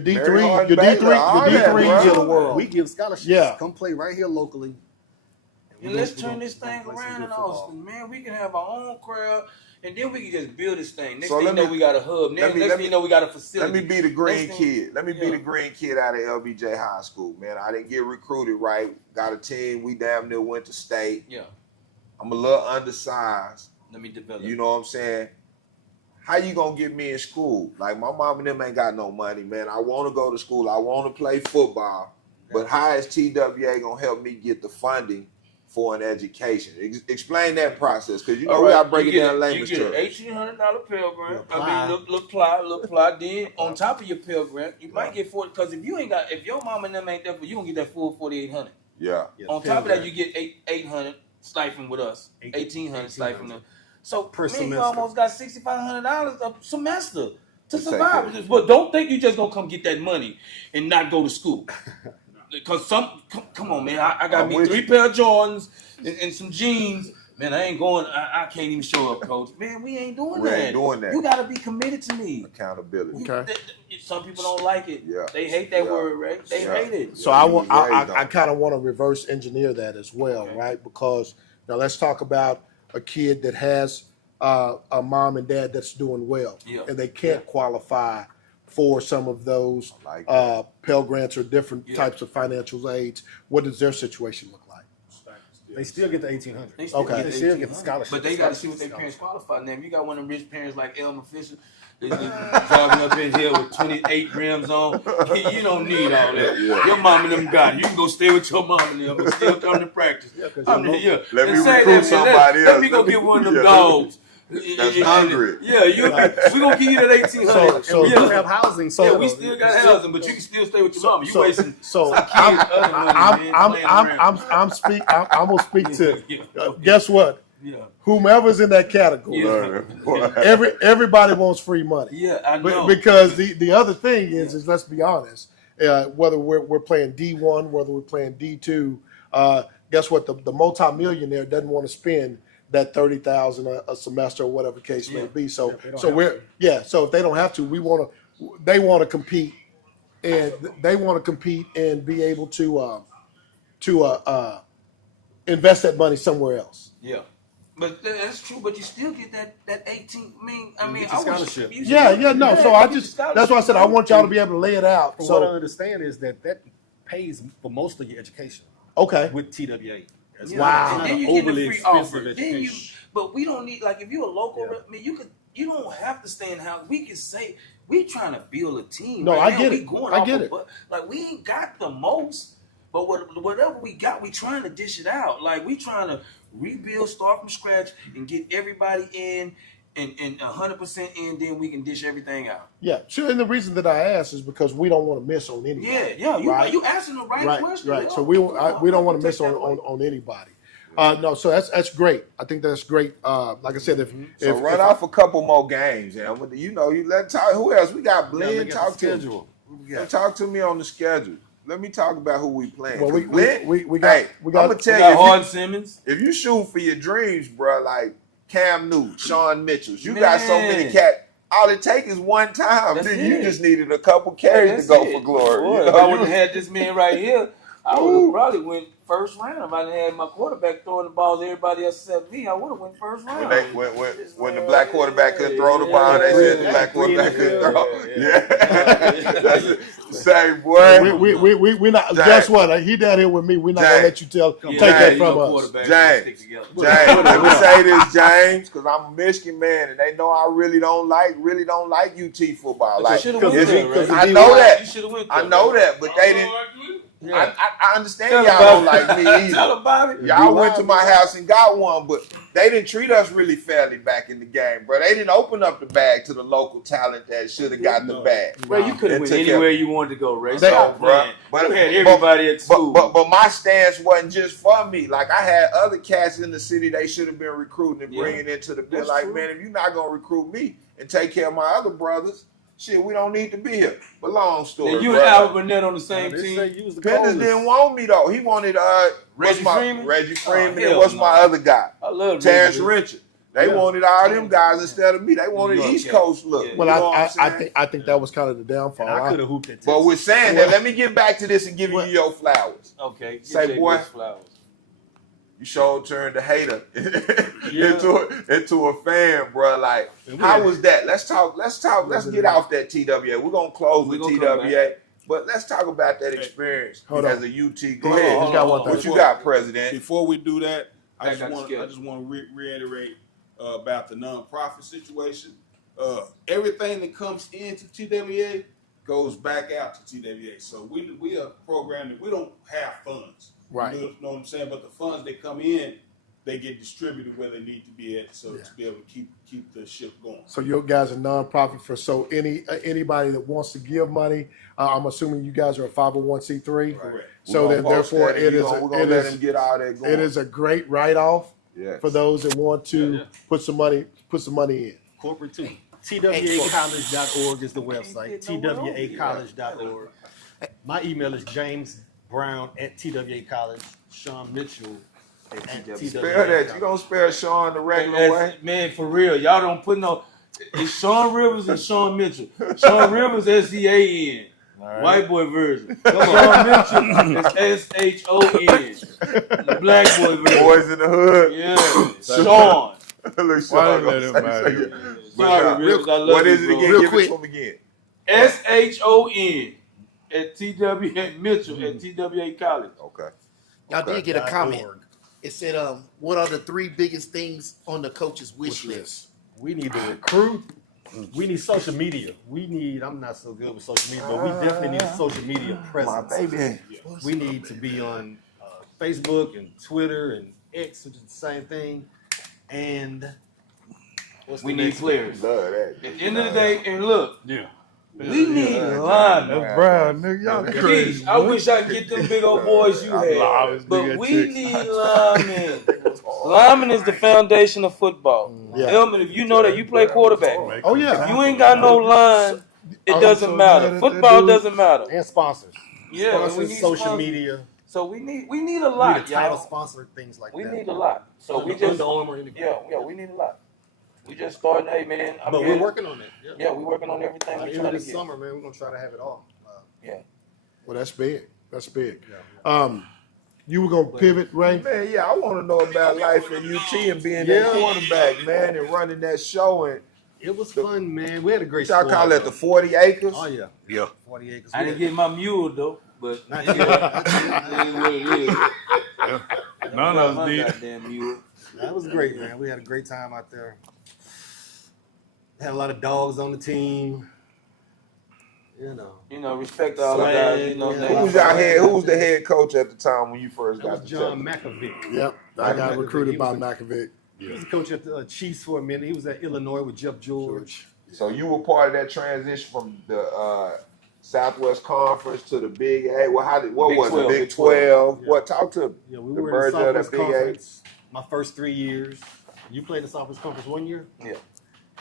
D3 of the world. We give scholarships. Yeah. Come play right here locally. And let's turn this thing around in Austin, man. We can have our own crowd, and then we can just build this thing. Next thing you know, we got a hub. Next thing you know, we got a facility. Let me be the green kid. Let me be the green kid out of LBJ High School, man. I didn't get recruited right. Got a team. We damn near went to state. Yeah. I'm a little undersized. Let me develop. You know what I'm saying? How you gonna get me in school? Like, my mom and them ain't got no money, man. I want to go to school. I want to play football. But how is TWA gonna help me get the funding for an education? Explain that process, because you know we gotta break it down language. You get an $1,800 Pell Grant. I mean, look, apply. Then on top of your Pell Grant, you might get 40. Because if your mom and them ain't there, you gonna get that full $4,800. Yeah. On top of that, you get $800 stipend with us, $1,800 stipend. So you almost got $6,500 a semester to survive. But don't think you just gonna come get that money and not go to school. Because come on, man, I got me 3 pair of Jordans and some jeans. Man, I ain't going. I can't even show up, coach. Man, we ain't doing that. You gotta be committed to me. Accountability. Okay. Some people don't like it. Yeah. They hate that word, right? They hate it. So I kind of want to reverse engineer that as well, right? Because now let's talk about a kid that has a mom and dad that's doing well, and they can't qualify for some of those Pell Grants or different types of financial aids. What does their situation look like? They still get the $1,800. They still get the scholarship. But they got to see what their parents qualify. Now, if you got one of them rich parents like Elmer Fisher, driving up in here with 28 grams on, you don't need all that. Yeah. Your mom and them got it. You can go stay with your mom and them and still come to practice. Let me recruit somebody else. Let me go get one of them dogs. That's hungry. We're gonna give you that $1,800. So you have housing. So we still got housing, but you can still stay with your mama. You wasting. I'm gonna speak to. Guess what? Yeah. Whomever's in that category. Yeah. Everybody wants free money. Yeah, I know. Because the other thing is let's be honest. Whether we're playing D1, whether we're playing D2, guess what? The multimillionaire doesn't want to spend that $30,000 a semester or whatever case may be. So if they don't have to, they want to compete, and they want to compete and be able to invest that money somewhere else. Yeah. But that's true. But you still get that 18. I mean, scholarship. No. So that's why I said I want y'all to be able to lay it out. What I understand is that pays for most of your education. Okay. With TWA. Wow. And then you get the free offer. But we don't need, like, if you're a local, you don't have to stay in the house. We can say we trying to build a team. No, I get it. I get it. Like, we ain't got the most, but whatever we got, we trying to dish it out. Like, we trying to rebuild, start from scratch, and get everybody in and 100% in. Then we can dish everything out. Yeah, sure. And the reason that I ask is because we don't want to miss on anybody. You asking the right question. Right. So we don't want to miss on anybody. No, so that's great. I think that's great. Like I said, if run off a couple more games, you let talk. Who else? We got Blinn. Talk to talk to me on the schedule. Let me talk about who we playing. Well, we got. I'm gonna tell you, Hard Simmons. If you shoot for your dreams, bro, like Cam Newton, Sean Mitchell, you got so many cats. All it takes is one time. You just needed a couple carries to go for glory. Boy, if I would have had this man right here, I would have probably went first round. If I didn't have my quarterback throwing the balls, everybody else except me, I would have went first round. When the black quarterback couldn't throw the ball, they said the black quarterback couldn't throw. Yeah. That's the same, boy. We not. Guess what? He down here with me. We're not gonna let you take that from us. James, let me say this, James, because I'm a Michigan man, and they know I really don't like UT football. But like, you went there, right? I know that. You should have went there. I know that, but they didn't. I understand Tell y'all don't like me either. Tell them, Bobby. Y'all went to my house and got one, but they didn't treat us really fairly back in the game, bro. They didn't open up the bag to the local talent that should have got the bag. Ray, you could have went took anywhere you wanted to go, Ray. They- Stop bro. playing. But- You had everybody at school. But my stance wasn't just for me. Like, I had other cats in the city they should have been recruiting and bringing into the bill. That's Like, true. man, if you're not going to recruit me and take care of my other brothers, shit, we don't need to be here. But long story, And you bro. and Albert Burnett on the same They team. say you was the Pennis coldest. didn't want me, though. He wanted Reggie Freeman? Reggie Freeman, hell and what's no. my other guy? I love Terrence Reggie. Richard. They wanted all them guys instead of me. They wanted New York East Cats. Coast look. Yeah. You Well, know what I I'm saying? think that was kind of the downfall. And I could have hooped at Texas. But with saying that, let me get back to this and give you your flowers. Okay. get Say, Jay boy. Brooks flowers. You sure turned the hater Yeah. into a fan, bro. Like, And we how had- was that? Let's talk. Let's get off that TWA. We're gonna close We with gonna come TWA, but let's talk about that experience Hold as on. a UT. Go Go ahead. ahead. He's got one What thing. you got, President? Before we do that, I I got just the want to reiterate about the nonprofit situation. Everything that comes into TWA goes back out to TWA. So we are programmed that we don't have funds. Right. You know what I'm saying? But the funds that come in, they get distributed where they need to be at, so to be able to keep the ship going. So your guys are nonprofit for anybody that wants to give money. I'm assuming you guys are a 501c3. Correct. So We're then, gonna post therefore, that, and it is we're gonna let him get all that going. it is a great write-off Yes. for those that want to Yeah. put some money in. Corporate too. TWAcollege.org is the website. TWAcollege.org. My email is jamesbrown@TWAcollege. Sean Mitchell at TWA. Spell that. You gonna spell Sean the regular way? That's- Man, for real. Y'all don't put no. It's Sean Rivers and Sean Mitchell. Sean Rivers, SEAN. White boy version. Sean Mitchell is SHON. The black boy version. Boys in the hood. Yeah. Sean. Look, Sean Why gonna let say him out something. here? Sorry, Rivers. I love What you, is it bro. again? Real Give quick. it to him again. SHON at TWA Mitchell at TWA College. Okay. Y'all Okay. did get a comment. .org. It said, what are the 3 biggest things on the coach's wish list? We need to recruit. We need social media. I'm not so good with social media, but we definitely need a social media My presence. baby. We need to be on Facebook and Twitter and X, which is the same thing. And We need players. Love that. At the end of the day, and look, Yeah. we need linemen. That's Brown, nigga. Y'all crazy. Jeez, I wish I could get them big old boys you had. But we need linemen. Linemen is the foundation of football. Yeah. Elman, if you know that you play quarterback, Oh yeah. if you ain't got no line, it doesn't matter. Football doesn't matter. and sponsors. Yeah, and we Sponsors, need social sponsors. media. So we need a We need lot, a title y'all. sponsor, things like We that. need a lot. So we Under just Armour, anything. yeah, we need a lot. We just starting, hey man. But we're working on it. Yeah, we're working on everything By we're the end trying of to this get. summer, man, we're gonna try to have it all. Well, that's big. That's big. Yeah. You were gonna pivot, Ray? Man, yeah, I want to know about life at UT and being that quarterback, man, and running that show. And It was fun, man. We had a great y'all squad, call that though. the 40 acres? Oh yeah, Yeah. 40 acres. I didn't get my mule though, but Not it yet. is what it is. None of us My did. goddamn mule. That was great, man. We had a great time out there. Had a lot of dogs on the team. You know, respect all the guys. You know, Yeah. Who was y'all head? Who was the head coach at the time when you first That got was to John Texas? Malkovich. Yep. I got recruited by Malkovich. He was the coach at the Chiefs for a minute. He was at Illinois with Jeff George. So you were part of that transition from the Southwest Conference to the Big 8. Well, what Big was 12, it? Big Big 12. Yeah. What? Talk to me. Yeah, we The were in the merger of that Southwest Big 8. Conference my first 3 years. You played the Southwest Conference 1 year? Yeah.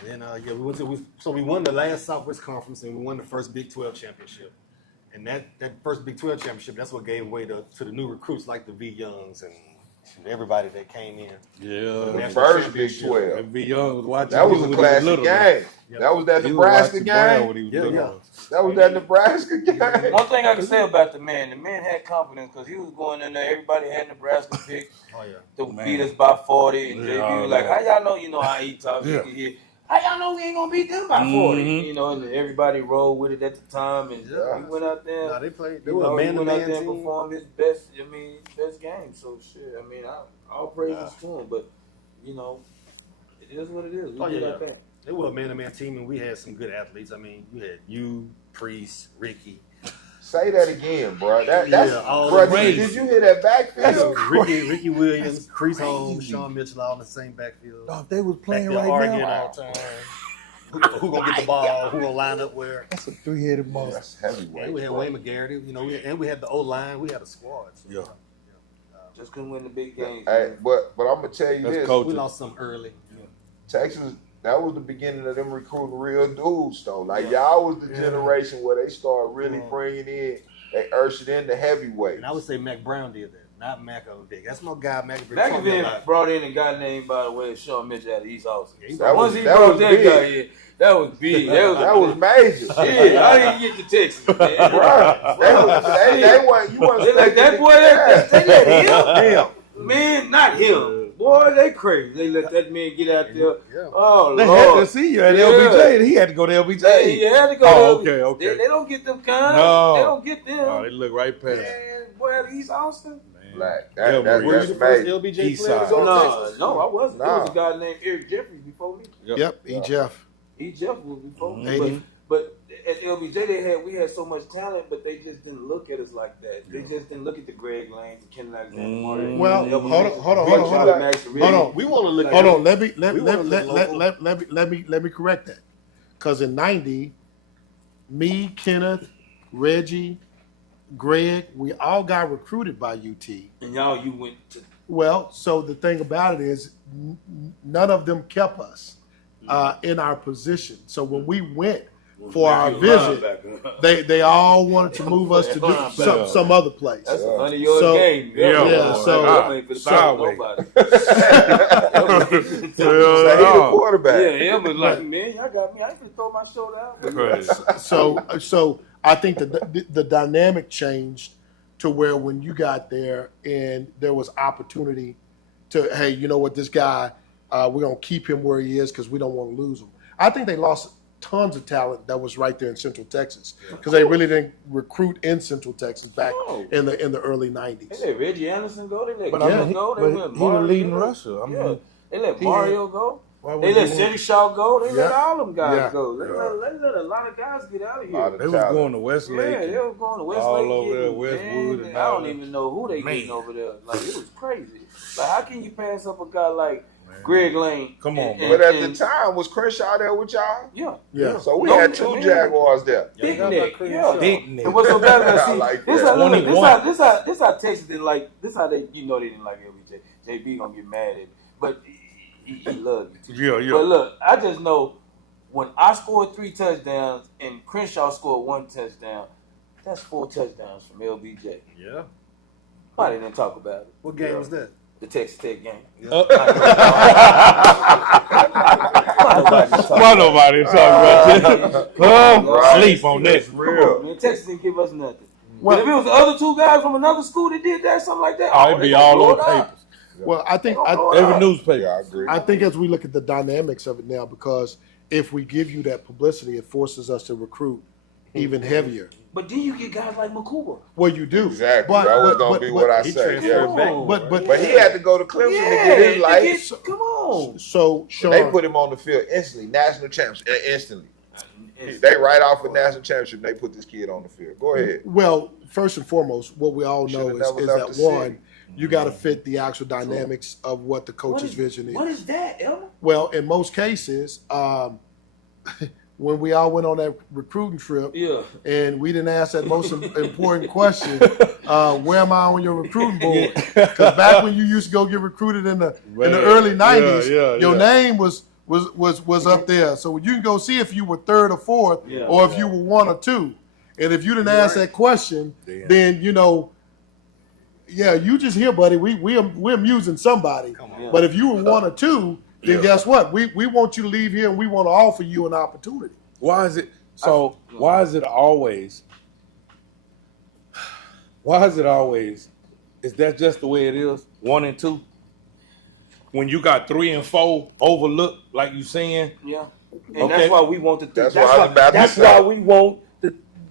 And then, we won the last Southwest Conference and we won the first Big 12 championship. And that first Big 12 championship, that's what gave way to the new recruits like the V Youngs and everybody that came in. Yeah. The National first Big championship. 12. And B. Young was watching. That was him a when he was classic little. game. Yep. That was that He was Nebraska watching Brown game. when he was Yeah, little. yeah. That was that Nebraska game. One thing I can say about the man had confidence because he was going in there. Everybody had Nebraska pick Oh, yeah. to Man. beat us by 40. And Yeah, JB was like, man. how y'all know? You know how he talks. Yeah. How y'all know we ain't going to beat them by 40? Mhm. You know, and everybody rolled with it at the time. And Yeah. he went out there. Nah, they played. They You were know, a he went out man-to-man there and team. performed his best. His best game. So shit. I mean, all praises to him. But you know, it is what it is. We Oh, did yeah. our thing. They were a man-to-man team, and we had some good athletes. I mean, you had Priest, Ricky, Say that again, bro. That's all bro. the Did you hear that backfield? Ricky Williams, Crease Holmes, Sean Mitchell, all in the same backfield. Oh, if they was playing Back there right arguing now, all the time. Who gonna get the ball? Who gonna line up where? that's a three-headed Oh, monster. that's heavyweight. And we had bro. Wayne McGarity, and we had the O line. We had a squad. So, Yeah. Just couldn't win the big games. Hey, but I'm gonna tell you That's this. coaching. we lost some early. Texas, that was the beginning of them recruiting real dudes, though. Like, y'all was the generation where they started really bringing in, they ushered in the heavyweight. And I would say Mac Brown did that, not Mac O'Dick. That's my guy, Mac. McAvin brought in a guy named, by the way, Sean Mitchell out of East Austin. That Once was- he that brought was that big. guy in, that was big. That was major. Shit, I didn't get to Texas. Man. Bruh, they wasn't, you wasn't They like that boy. They let him. Damn. Man, not him. Boy, they crazy. They let that man get out there. Oh, They Lord. had to see you at Yeah. LBJ. He had to go to LBJ. He had to go. Oh, there. okay. They don't get them kind. No. They don't get them. Oh, they look right past. Man, boy, at East Austin. Man. Black. Yeah, That's Were you the first major. LBJ East player to side. go to No, Texas? no, I wasn't. There was a Nah. guy named Eric Jeffries before me. Yep, E. Jeff. Jeff was before me. Mhm. But at LBJ, we had so much talent, but they just didn't look at us like that. They just didn't look at the Greg Lanes, the Ken Alexander Martin. Well, the hold LBJ. on, hold on, Big hold on, Charlie hold on. Max, Hold really. on. We want to look. Hold at on, let me local. correct that. Because in '90, me, Kenneth, Reggie, Greg, we all got recruited by UT. And y'all, you went to. Well, so the thing about it is, none of them kept us in our position. So when we went for our visit, they all wanted to move us to do some other place. That's a 100-yard So- game. yeah, so- ain't for the sideways. nobody. Say he the quarterback. Yeah, it was like, man, y'all got me. I can throw my shoulder out. Right. So I think the dynamic changed to where when you got there and there was opportunity to, hey, you know what, this guy, we're gonna keep him where he is because we don't want to lose him. I think they lost tons of talent that was right there in Central Texas because they really didn't recruit in Central Texas back in the early '90s. They let Reggie Anderson go. They let But Kenneth I mean, go. They but let he Mario the leading go. rusher. I mean, They let Mario go. why would They let you City Shaw go. They let Yeah. all them guys Yeah. go. They let a lot of guys get out of Lot here. of They was talent. going to Westlake. Yeah, they were going to Westlake. all over there, getting, Westwood man, and I all don't that. even know who they Man. getting over there. Like, it was crazy. Like, how can you pass up a guy like Greg Lane? Come on, and- But at and- the time, was Crenshaw there with y'all? Yeah. Yeah. So we No, had two man. Jaguars there. Big y'all neck, got yeah. Big neck. And what's so bad about I see, like this that. how look, 21. this how Texas didn't like. This how they they didn't like LBJ. JB gonna get mad at me, but he loved you. Yeah, yeah. But look, I just know when I scored 3 touchdowns and Crenshaw scored 1 touchdown, that's 4 touchdowns from LBJ. Yeah. Why didn't talk about it? What game was that? The Texas Tech game. Why nobody talking about that? Right. Sleep on that. Real. Man, Texas didn't give us nothing. Well- But if it was the other 2 guys from another school that did that, something like that, Oh, it'd they be gonna all blow over it out. papers. Well, I think Every newspaper. Yeah, I agree. I think as we look at the dynamics of it now, because if we give you that publicity, it forces us to recruit even heavier. But then you get guys like Makuba. Well, you do. Exactly. But- that was but- gonna but- be but what I he say. transferred Yeah. back. But He had to go to Clemson to get his life. Come on. So, Sean, They put him on the field instantly, national championship, instantly. They right off a national championship, they put this kid on the field. Go ahead. well, first and foremost, what we all know Should've is never that left the one, city. you got to fit the actual dynamics of what the coach's vision is. What is that, Elmer? Well, in most cases, when we all went on that recruiting trip, Yeah. and we didn't ask that most important question, where am I on your recruiting board? Because back when you used to go get recruited in the early '90s, your name was up there, so you can go see if you were 3rd or 4th, or if you were 1 or 2. And if you didn't ask that question, then you just here, buddy. We're amusing somebody. But if you were 1 or 2, then guess what? We want you to leave here, and we want to offer you an opportunity. Why is it so? Why is it always? Why is it always? Is that just the way it is? 1 and 2. When you got 3 and 4 overlooked, like you saying. Yeah. And Okay. that's why we want the. That's what I was about to That's say. why we want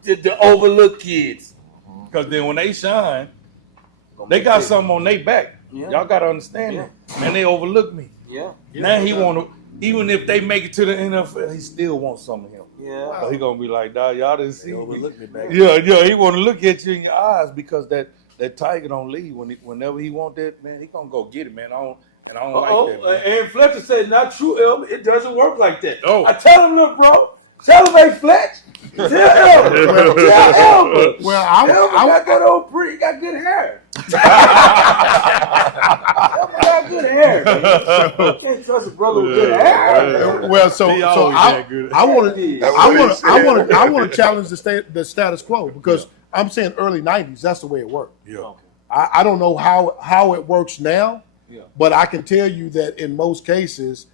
the overlooked kids. Because then when they shine, they got something on their back. Yeah. Y'all got to understand that. Man, they overlooked me. Yeah. Now he want to. even if they make it to the NFL, he still wants some of him. Yeah. So he gonna be like, "Dog, y'all didn't see me." Overlook me back. Yeah, he want to look at you in your eyes because that Tiger don't leave. Whenever he want that, man, he gonna go get it, man. I don't like that, man. And Fletcher said, "Not true, Elmer. It doesn't work like that." Oh. I tell him, look, bro. Tell him, hey, Fletch. Tell Elmer. Tell Elmer. Well, Elmer got that old pretty. He got good hair. Elmer got good hair. You can't trust a brother with good hair. well, so I want to challenge the status quo because I'm saying early '90s. That's the way it worked. Yeah. I don't know how it works now, but I can tell you that in most cases,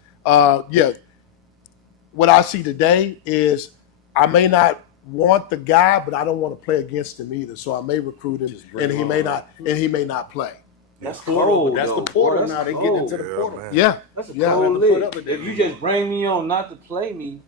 what I see today is I may not want the guy, but I don't want to play against him either. So I may recruit him, and he may not play. That's cold. That's the portal now. They get into the portal. Man. Yeah, That's a cold lick. If you just bring me on not to play me,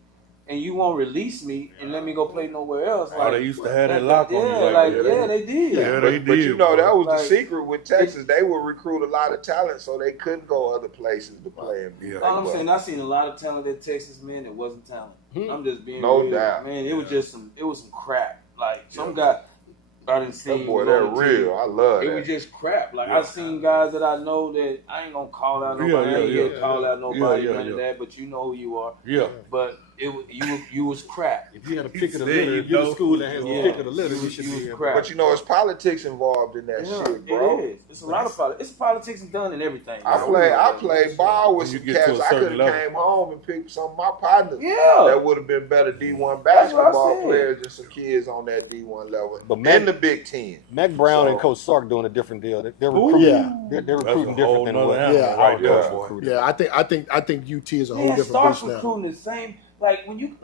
and you won't release me and let me go play nowhere else. They used to have that lock on you. They did. Yeah, they But did. you know, that was the Like, secret with Texas. They would recruit a lot of talent so they couldn't go other places to play. All I'm saying, I seen a lot of talented Texas men that wasn't talented. I'm just being No real. doubt. Man, it was some crap. Like some guy I didn't see. That boy, they're real. I love It that. was just crap. Like I seen guys that I know that I ain't gonna call out nobody. I ain't gonna call out nobody none of that. But you know who you are. Yeah. But you was crap. If you had a pick of the litter, if you're the school that has a pick of the litter, you should be crap. But you know, it's politics involved in that shit, bro. It is. It's a lot of politics. It's politics done in everything. I played ball with You some get to a cats. I certain could have level. came home and picked some of my partners. Yeah. That would have been better D1 what I basketball said. players than some kids on that D1 level. But in the Big Ten. Mac Brown and Coach Sark doing a different deal. They're recruiting. They're That's recruiting a different whole than nother what animal Yeah. right there, Yeah. boy. Yeah, I think UT is a whole Man, different starts beast now. recruiting the same. Like when you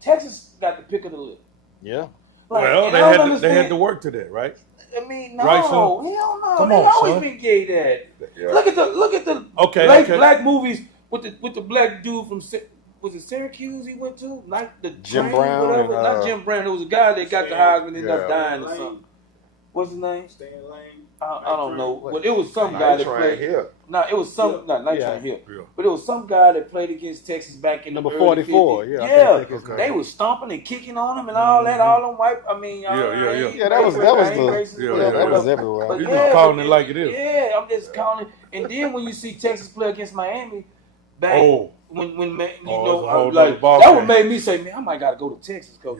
Texas got the pick of the litter. Yeah. Like, Well, and I don't they understand- had to work to that, right? I mean, no, Right, son? hell no. Come They on, always son. been gay that. Yeah. Look at the Okay. black movies with the black dude from was it Syracuse he went to? Like the Jim train, Brown whatever. and, Not Jim Brown. It was a guy that got the Heisman and ended up dying or Lane. something. What's his name? Stan Lane. I don't know. But it was some guy that played. here. No, it was some not Night Train here. Yeah. But it was some guy that played against Texas back in Number the early 44, 50s. yeah, I Yeah, think it's- they was stomping and kicking on him and all that. All them white. I mean, Yeah, that was that was everywhere. You just calling it like it is. Yeah, I'm just calling it. And then when you see Texas play against Miami, back when you it's a know, whole like nother ball that game. would make me say, man, I might gotta go to Texas, cause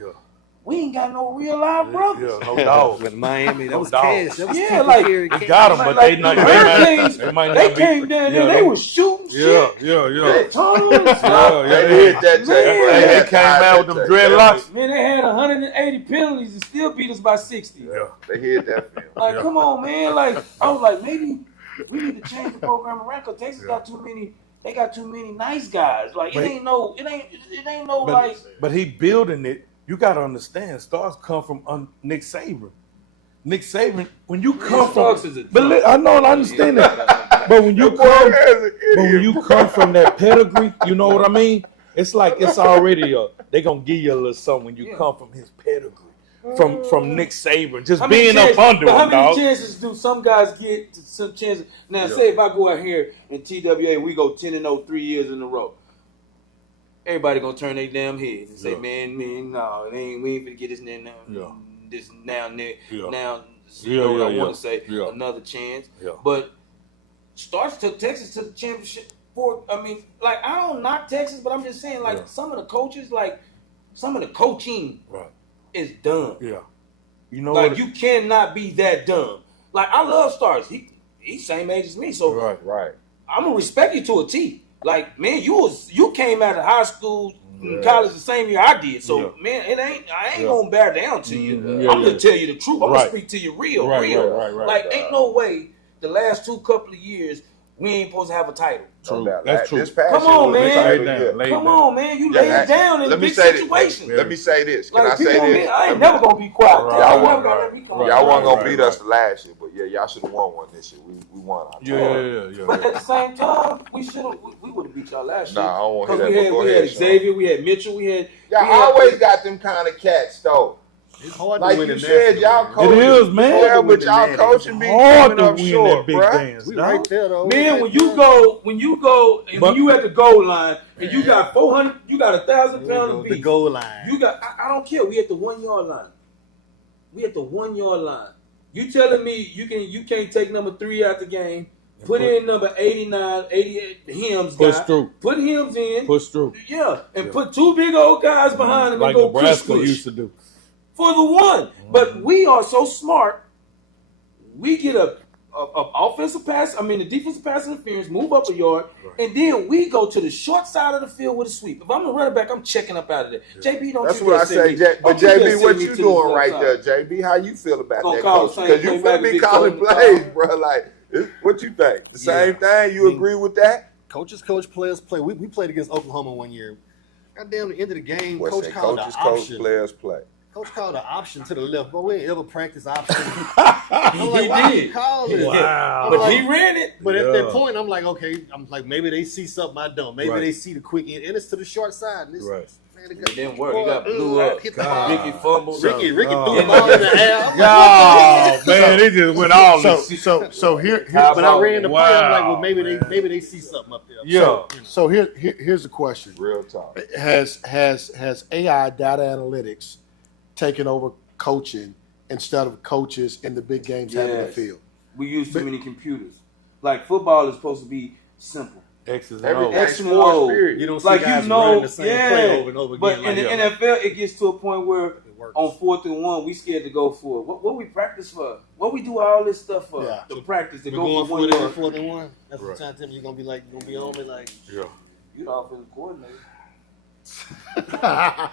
we ain't got no real live brothers. Yeah, no doubt. With Miami, that was dog. cash. That was Yeah, Temple like- Carey They cash. got them, but they the might Hurricanes, not they be- came down there, yeah, they was shooting shit. Yeah. Tunnels. Yeah, They they hit that tape. Man, They came out with them dreadlocks. Man, they had 180 penalties and still beat us by 60. Yeah. They hit that film. Like, come on, man. Like, I was like, maybe we need to change the program around because Texas got too many. They got too many nice guys. Like, But- it ain't no like. But he building it. You got to understand, stars come from Nick Saban. Nick Saban, when you come from, Starks is a but drunk. I know, I understand that. But when you come from that pedigree, you know what I mean? It's like it's already they gonna give you a little something when you come from his pedigree, from Nick Saban, just being up under him, How many dog. chances do some guys get? Some chances. Now, say if I go out here in TWA, we go 10-0 3 years in a row. Everybody gonna turn their damn head and say, "Man, no, it ain't. We ain't finna get this now, this now, Nick. Now, you know what I want to say? Another chance." Yeah. But Starks took Texas to the championship. I mean, like I don't knock Texas, but I'm just saying, like some of the coaches, like some of the coaching is dumb. Yeah. You know Like what? you cannot be that dumb. Like I love Starks. He's same age as me, so Right. I'm gonna respect you to a T. Like, man, you came out of high school and college the same year I did. So, man, I ain't gonna bear down to you. I'm gonna tell you the truth. I'm gonna speak to you real. Right. Like, ain't no way the last couple of years we ain't supposed to have a title. True. That's true. This past Come year on, was man. the Lay title down, year. lay Come down. on, man. You lay it down in big situations. Let me say this. Can Like, I say people, this? I ain't never gonna be quiet. Right. Y'all Y'all never gonna let me come on. Y'all wasn't gonna Right. beat us last year, but yeah, y'all should have won one this year. We won. Yeah. But at the same time, we would have beat y'all last year. Nah, I don't want to Because hear that. But go we ahead, had Sean. Xavier, we had Mitchell, we had Y'all always got them kind of cats, though. It's hard like to win you in said, y'all Nashville, coaching. It is, man. Yeah, but y'all coaching be Hard coming to up win short, that big bruh. dance, We dog. right there though. Man, We when right you there. go, and But- when you at the goal line, and you got 400, you got 1,000 There we pounds go, of the beef. goal line. You got, I don't care. We at the 1 yard line. We at the 1 yard line. You telling me you can't take number 3 out the game? Put in number 89, 88, Hims Push guy. through. Put Hims in. Push through. Yeah, and put 2 big old guys behind him Like and go Nebraska push used to do. for the one. But we are so smart. We get a offensive pass. I mean, the defensive pass interference, move up a yard, and then we go to the short side of the field with a sweep. If I'm a running back, I'm checking up out of there. JB, don't That's you what I dare say, send me- but don't you dare JB, send what me you to the doing left right side. there, JB? How you feel about Gonna that, call coach? the same Because you play back finna be and be calling calling the plays, call. bro. Like, what you think? The same thing? You agree with that? Coaches coach, players play. We played against Oklahoma one year. Goddamn, the end of the game, What coach say called coaches the coach, option. players play. Coach called the option to the left, but we ain't ever practice option. I'm like, why did. you call it? Wow. I'm But like, he ran it. But at Yeah. that point, I'm like, okay, maybe they see something I don't. Maybe Right. they see the quick end, and it's to the short side. And Right. Man, it didn't work. He got blew up. Hit the ball. Ricky fumbled. Ricky threw Oh. the ball in the air. I'm like, Oh man, they just went all this. So here, but I ran the play. I'm like, well, Wow, maybe they see something up there. Yeah. so here's the question: Real talk. Has AI data analytics taken over coaching instead of coaches in the big games having the Yes. field? We use too many computers. Like football is supposed to be simple. X's and Everything O's. X and sports, O. period. You don't see Like guys you know, running the same play over and over but again. in like, the NFL, it gets to a point where it works. on 4th and 1, we scared to go for it. What we practice for? What we do all this stuff for? Yeah. To practice to We're go going for for it 1 every yard. 4th and 1. That's Right. what time you're gonna be like. You're gonna be on me like Yeah. You the offensive coordinator.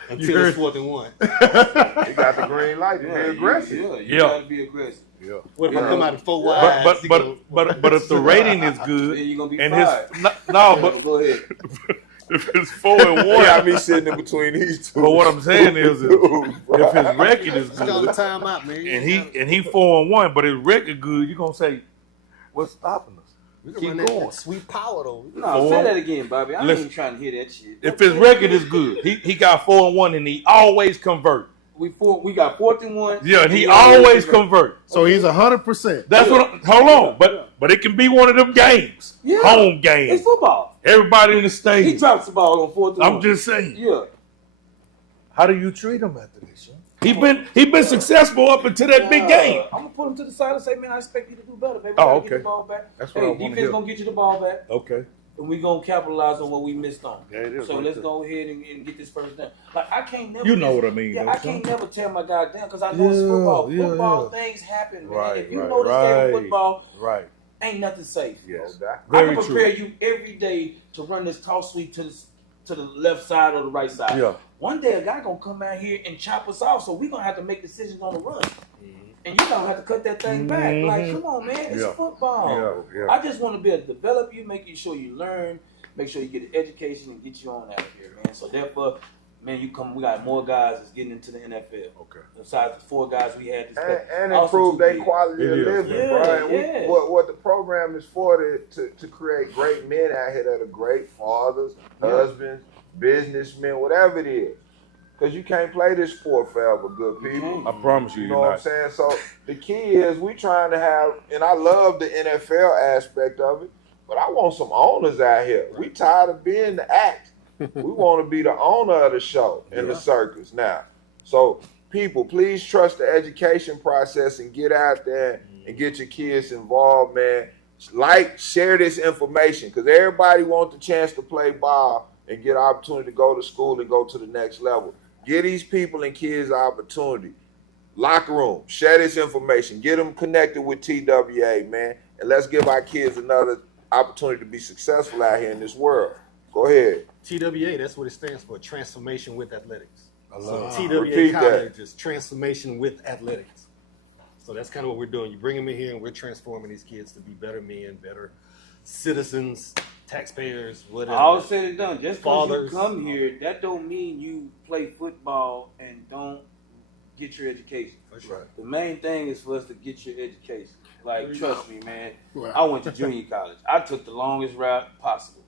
until it's 4th and 1. You got the green light to be aggressive. You Yeah. gotta be aggressive. Yeah. What if I Yeah. come out in 4 wide? But if the rating is good Then you're gonna be and fired. but Go ahead. if it's 4-1, You got me sitting in between these two. but what I'm saying is if his record is It's called a good timeout, man. and he 4-1, but his record good, you're gonna say, what's stopping us? we can keep run that, going. that sweet power though. No, say that again, Bobby. I Listen. ain't trying to hear that shit. If his record is good, he got 4-1 and he always convert. We got 4th and 1. Yeah, and he always convert. So he's 100%. That's what. Hold on, but it can be one of them games, Yeah. home It's games. football. Everybody in the He stadium. drops the ball on 4th and 1. I'm just saying. Yeah. How do you treat him after this? Sean? He been successful up until that big game. I'm gonna put him to the side and say, man, I expect you to do better, baby. Oh, Gotta okay. Get the ball back. That's what I hey, wanna defense hear. gonna get you the ball back, Okay. and we gonna capitalize on what we missed on. Yeah, it is So right let's there. go ahead and get this first down. Like I can't never. You know what I mean, Yeah, though, I son. can't never tear my guy down because I know it's Yeah, football. yeah, Football yeah. things happen, man. Right, If you right, know this game right. of football, Right. ain't nothing safe. Yes. No doubt. I Very can true. prepare you every day to run this toss sweep to the left side or the right side. Yeah. One day a guy gonna come out here and chop us off, so we gonna have to make decisions on the run. And you gonna have to cut that thing back. Like, come on, man, it's Yeah. football. Yeah, yeah. I just want to be able to develop you, make sure you learn, make sure you get an education, and get you on out of here, man. So therefore, man, we got more guys that's getting into the NFL. Okay. Besides the 4 guys we had. And improve their quality of It is, living, yeah. bro. And Yeah. what the program is for to create great men out here that are great fathers, husbands, businessmen, whatever it is. Because you can't play this sport forever, good people. I promise you, You you're know what I'm not. saying? So the key is we trying to have, and I love the NFL aspect of it, but I want some owners out here. We tired of being the act. We want to be the owner of the show and the circus now. So people, please trust the education process and get out there and get your kids involved, man. Like, share this information because everybody wants the chance to play ball and get an opportunity to go to school and go to the next level. Give these people and kids an opportunity. Locker room, share this information. Get them connected with TWA, man. And let's give our kids another opportunity to be successful out here in this world. Go ahead. TWA, that's what it stands for, Transformation with Athletics. I love So it. TWA Repeat that. College is Transformation with Athletics. So that's kind of what we're doing. You bring them in here and we're transforming these kids to be better men, better citizens, taxpayers, whatever. All said and done. Just because you Fathers. come here, that don't mean you play football and don't get your education. For sure. The main thing is for us to get your education. Like, trust me, man. Right. I went to junior college. I took the longest route possible.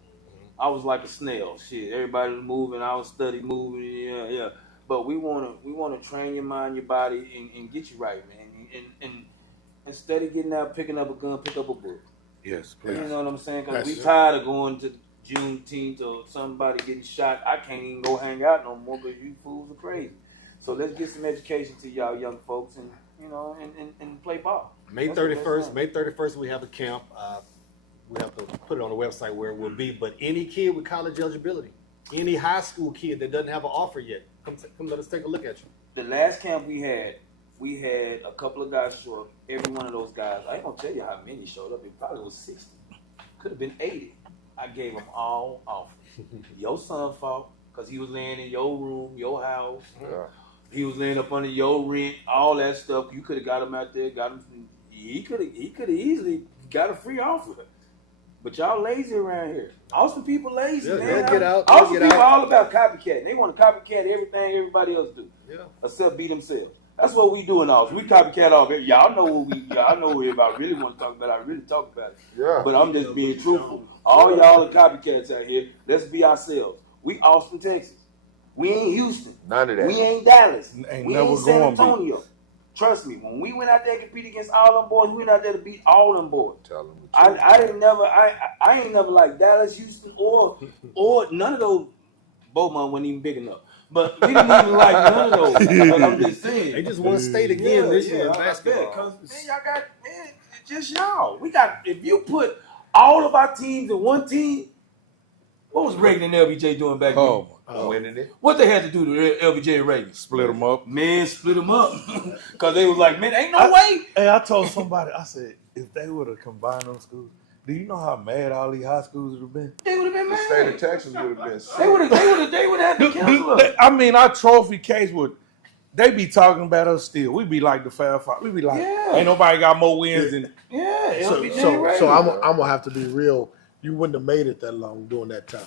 I was like a snail. Shit, everybody was moving. I was study moving. Yeah. but we wanna train your mind, your body, and get you right, man. And instead of getting out, picking up a gun, pick up a book. Yes, please. You know what I'm saying? Because we tired of going to Juneteenth or somebody getting shot. I can't even go hang out no more because you fools are crazy. So let's get some education to y'all young folks and play ball. May 31st, we have a camp. We have to put it on the website where it will be. But any kid with college eligibility, any high school kid that doesn't have an offer yet, come let us take a look at you. The last camp we had a couple of guys show up. Every one of those guys, I ain't gonna tell you how many showed up. It probably was 60. Could have been 80. I gave them all offers. Your son fought because he was laying in your room, your house. Yeah. He was laying up under your rent, all that stuff. You could have got him out there, got him. He could have easily got a free offer. But y'all lazy around here. Austin people lazy, man. They'll get out. Austin people all about copycat. They want to copycat everything everybody else do. Yeah. Except be themselves. That's what we do in Austin. We copycat off. Y'all know what if I really want to talk about it, I really talk about it. Yeah. But I'm just being truthful. All y'all are copycats out here. Let's be ourselves. We Austin, Texas. We ain't Houston. None of that. We ain't Dallas. Ain't we never ain't San going to be. Antonio. Trust me, when we went out there to compete against all them boys, we went out there to beat all them boys. Tell them I ain't never like Dallas, Houston, or none of those. Beaumont wasn't even big enough. But we didn't even like none of those. But I'm just saying. They just want to state again this year in basketball. Because y'all got it's just y'all. We got, if you put all of our teams in one team, what was Reagan and LBJ doing back then? Winning it. What they had to do to LBJ and Reagan? Split them up. Man, split them up. Because they was like, man, ain't no way. Hey, I told somebody, I said, if they would have combined those schools, do you know how mad all these high schools would have been? They would have been The mad. state of Texas would have been sick. They would have had to cancel us. I mean, our trophy case would, they be talking about us still. We be like the Fab Five. We be like, ain't nobody got more wins than. Yeah. So I'm gonna have to be real. You wouldn't have made it that long during that time.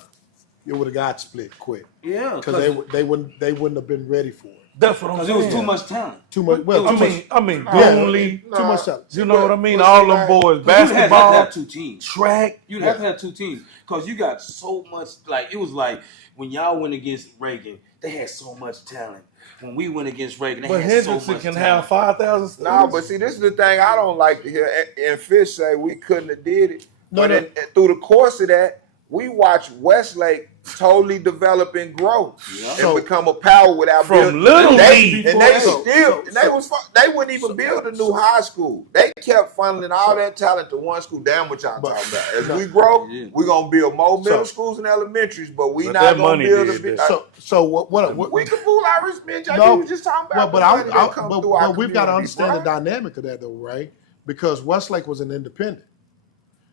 It would have got split quick. Yeah. Because they wouldn't have been ready for it. That's what I'm saying. Because it was too much talent. Too much. Well, I mean, only too much talent. you know what I mean? All them boys, basketball, You'd have to have two teams. track. You'd have to have two teams because you got so much. Like it was like when y'all went against Reagan, they had so much talent. When we went against Reagan, they But had so Hendrickson much can talent. have 5,000 students. No, but see, this is the thing I don't like to hear. And Fish say we couldn't have did it. No. Through the course of that, we watched Westlake totally develop and grow and become a power without From building. little And league. they wouldn't even build a new high school. They kept funneling all that talent to one school. Damn what y'all talking about. As we grow, we're gonna build more middle schools and elementaries, but we But not that gonna money build did a big. that. So what We can fool our rich men. No, You was just talking about. but we've got to understand the dynamic of that though, right? Because Westlake was an independent.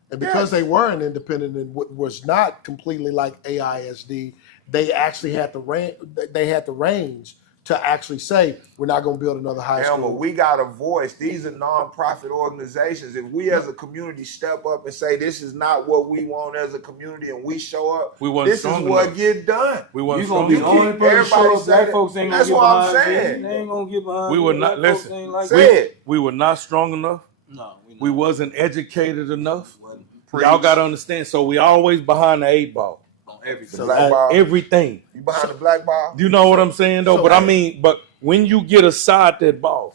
And because they were an independent and was not completely like AISD, they actually had the range to actually say we're not going to build another high school. But we got a voice. These are nonprofit organizations. If we as a community step up and say this is not what we want as a community, and we show up, this is what get done. We wasn't You gonna be the only person show up. Black folks ain't gonna That's get what I'm behind. saying. They ain't gonna get behind. We were not Black folks listen. ain't like Say that. it. We were not strong enough. No, We wasn't educated enough. wasn't. Y'all got to understand. So we always behind the 8 ball. On everything. The black ball. Everything. You behind the black ball? You know what I'm saying though? But I mean, but when you get aside that ball,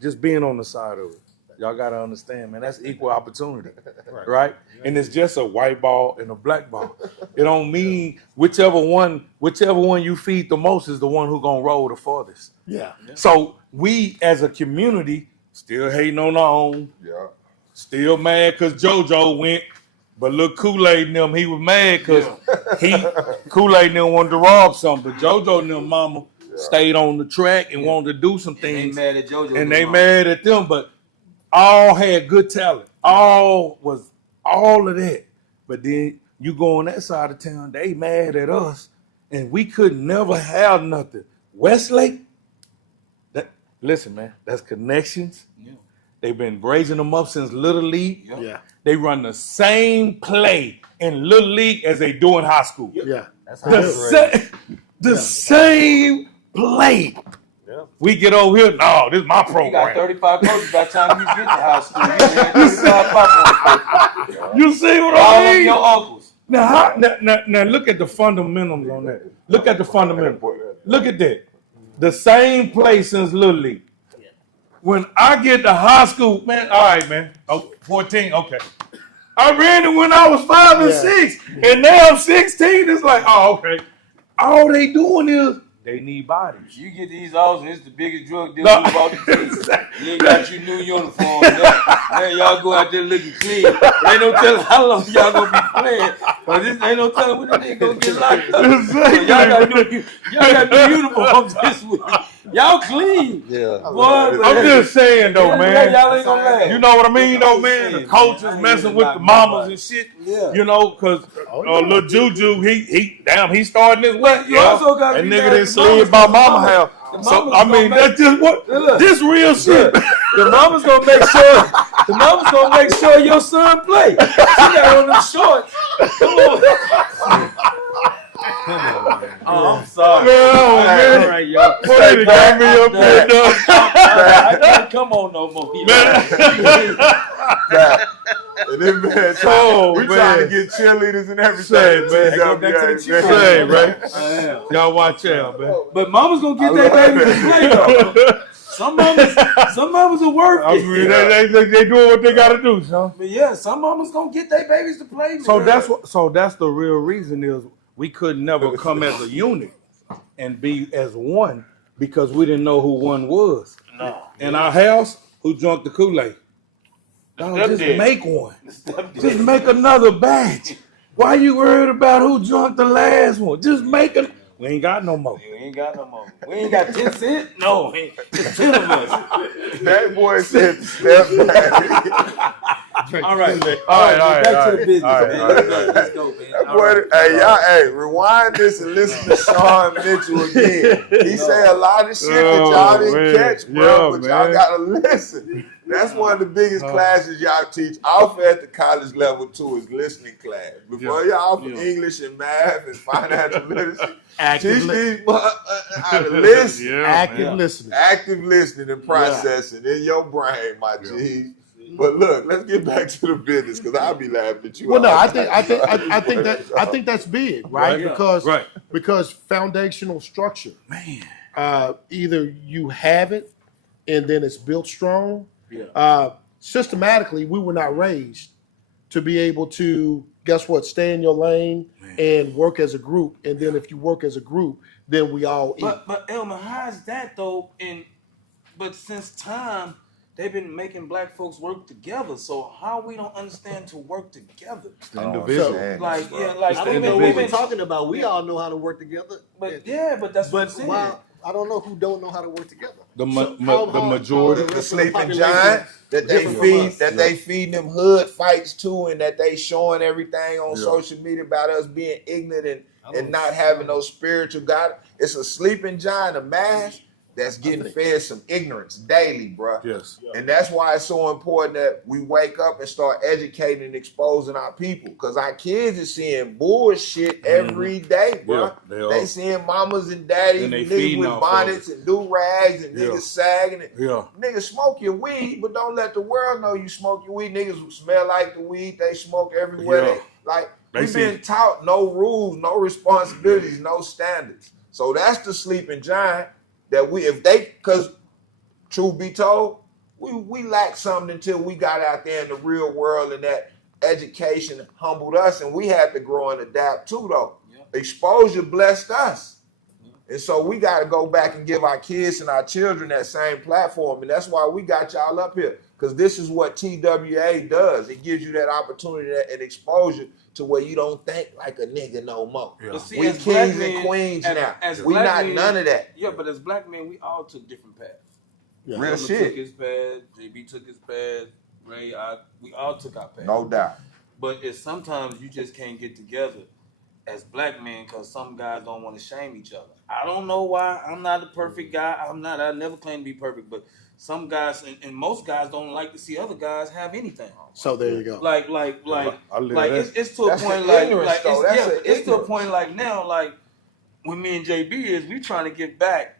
just being on the side of it, y'all got to understand, man, that's equal opportunity, right? And it's just a white ball and a black ball. It don't mean whichever one you feed the most is the one who gonna roll the farthest. Yeah. So we as a community still hating on our own. Yeah. Still mad because JoJo went, but look, Kool-Aid and them, he was mad because Kool-Aid and them wanted to rob something, but JoJo and them mama stayed on the track and wanted to do some things. They mad at JoJo. And they mad at them, but all had good talent. All of that. But then you go on that side of town, they mad at us, and we could never have nothing. Westlake, listen, man, that's connections. Yeah. They've been raising them up since Little League. Yeah. They run the same play in Little League as they do in high school. Yeah. That's how The same play. Yeah. We get over here, no, this is my You got program. 35 coaches by the time you get to high school. You had 35 coaches. You see what All I of mean? your uncles. Now look at the fundamentals on that. Look at the fundamentals. Look at that. the same play since Little League. When I get to high school, man, all right, man. Oh, 14, okay. I ran it when I was 5 and 6, and now I'm 16. It's like, oh, okay. All they doing is they need bodies. You get these offs, and it's the biggest drug dealer of all the team. You ain't got your new uniform. Now y'all go out there looking clean. Ain't no telling how long y'all gonna be playing. But this ain't no telling when they gonna get locked up. Exactly. Y'all got new uniforms this week. Y'all clean. Yeah. Boy, I'm just saying though, man. Y'all ain't gonna last. You know what I mean, though, man? The coaches messing with the mamas and shit. Yeah. You know, because little Juju, he starting this way. You also got that nigga didn't slid by mama house. So I mean, that's just what this real shit. The mama's gonna make sure your son play. She got on them shorts. Come on. Oh, I'm sorry. Man, all right, y'all. Boy, they got me up there, dog. I can't come on no more. And then, man, we trying to get cheerleaders and everything. Say, man. Go back to the cheerleaders. Say, right? Y'all watch out, man. But mama's gonna get their babies to play though. Some mamas are worth I it. mean, they doing what they gotta do, son. But yeah, some mamas gonna get their babies to play. So that's the real reason is we could never come as a unit and be as one because we didn't know who one was. No. In our house, who drunk the Kool-Aid? No, just make one. Just make another batch. Why you worried about who drunk the last one? Just make it. We ain't got no more. We ain't got no more. We ain't got 10 cents? No, it's 10 of us. That boy said step back. All right. Back to the business, man. Let's go, man. Hey, rewind this and listen to Sean Mitchell again. He say a lot of shit that y'all didn't catch, bro, but y'all gotta listen. That's one of the biggest classes y'all teach. Offer at the college level too is listening class. Before y'all offer English and math and financial literacy, teach these how to listen. Active listening. Active listening and processing in your brain, my G. But look, let's get back to the business because I'll be laughing at you. Well, no, I think that's big, right? Because foundational structure, man. Either you have it, and then it's built strong. Systematically, we were not raised to be able to guess what? Stay in your lane and work as a group. And then if you work as a group, then we all eat. But Elmer, how is that though? But since time. They've been making black folks work together, so how we don't understand to work together? Individual, I don't know what we're talking about. We all know how to work together, but that's what I'm saying. I don't know who don't know how to work together. The majority, the sleeping giant that they feeding them hood fights to, and that they showing everything on social media about us being ignorant and not having no spiritual God. It's a sleeping giant, a mass that's getting fed some ignorance daily, bro. Yes. And that's why it's so important that we wake up and start educating and exposing our people. Because our kids are seeing bullshit every day, bro. Yeah, they seeing mamas and daddies and niggas with bonnets and do-rags and niggas sagging it. Yeah. Niggas smoke your weed, but don't let the world know you smoke your weed. Niggas smell like the weed. They smoke everywhere. We've been taught no rules, no responsibilities, no standards. So that's the sleeping giant. That because truth be told, we lacked something until we got out there in the real world and that education humbled us and we had to grow and adapt too though. Yeah. Exposure blessed us. Yeah. And so we got to go back and give our kids and our children that same platform. And that's why we got y'all up here. Because this is what TWA does. It gives you that opportunity and exposure to where you don't think like a nigga no more. Yeah. See, we kings and queens now. We not none of that. Yeah, but as black men, we all took different paths. Yeah. Real shit. Took his path. JB took his path. Ray, we all took our path. No doubt. But it's sometimes you just can't get together as black men because some guys don't want to shame each other. I don't know why. I'm not a perfect guy. I never claim to be perfect, but some guys and most guys don't like to see other guys have anything. So there you go. It's to a point it's to a point like now, like when me and JB is, we trying to get back,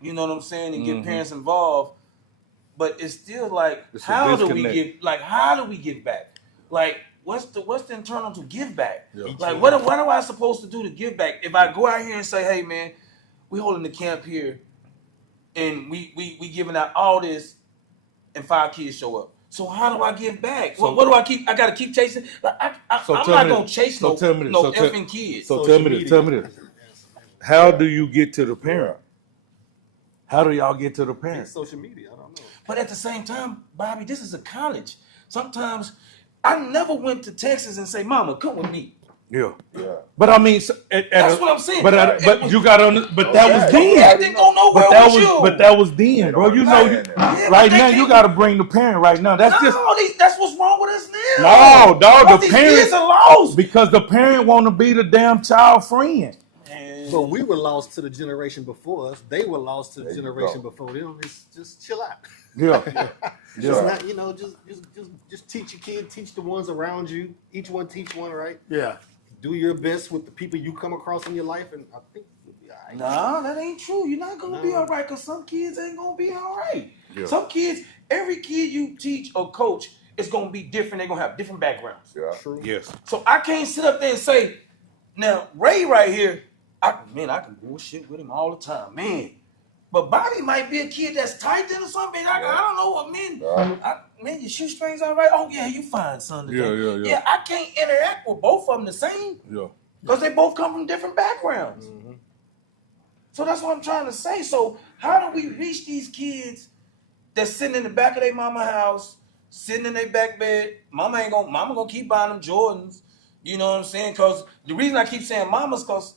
you know what I'm saying, and get parents involved. But it's still like, how do we give back? Like, what's the internal to give back? Yeah. Like, what am I supposed to do to give back? If I go out here and say, hey man, we holding the camp here and we giving out all this, and 5 kids show up. So how do I give back? So, what do I keep? I gotta keep chasing. Like, I'm not gonna chase no effing kids. So tell me this. How do you get to the parent? How do y'all get to the parent? Social media, I don't know. But at the same time, Bobby, this is a college. Sometimes I never went to Texas and say, "Mama, come with me." Yeah. But I mean, that's what I'm saying. But you got on. But that was then. I didn't go nowhere with you. But that was then, bro. You know, right now you got to bring the parent. Right now, that's that's what's wrong with us now. No, dog. The parents are lost because the parent want to be the damn child friend. But we were lost to the generation before us. They were lost to the generation before them. Just chill out. Yeah. Not, just teach your kid, teach the ones around you. Each one teach one, right? Yeah. Do your best with the people you come across in your life, and I think you'll be all right. Nah, that ain't true. You're not gonna be all right because some kids ain't gonna be all right. Yeah. Some kids, every kid you teach or coach is gonna be different. They're gonna have different backgrounds. Yeah. True. Yes. So I can't sit up there and say, now Ray right here, I can bullshit with him all the time, man. But Bobby might be a kid that's tight or something. I don't know what man, your shoestrings all right? Oh yeah, you fine, son. Today. Yeah, I can't interact with both of them the same. Yeah. Because they both come from different backgrounds. Mm-hmm. So that's what I'm trying to say. So how do we reach these kids that's sitting in the back of their mama house, sitting in their back bed? Mama gonna keep buying them Jordans. You know what I'm saying? Because the reason I keep saying mama's because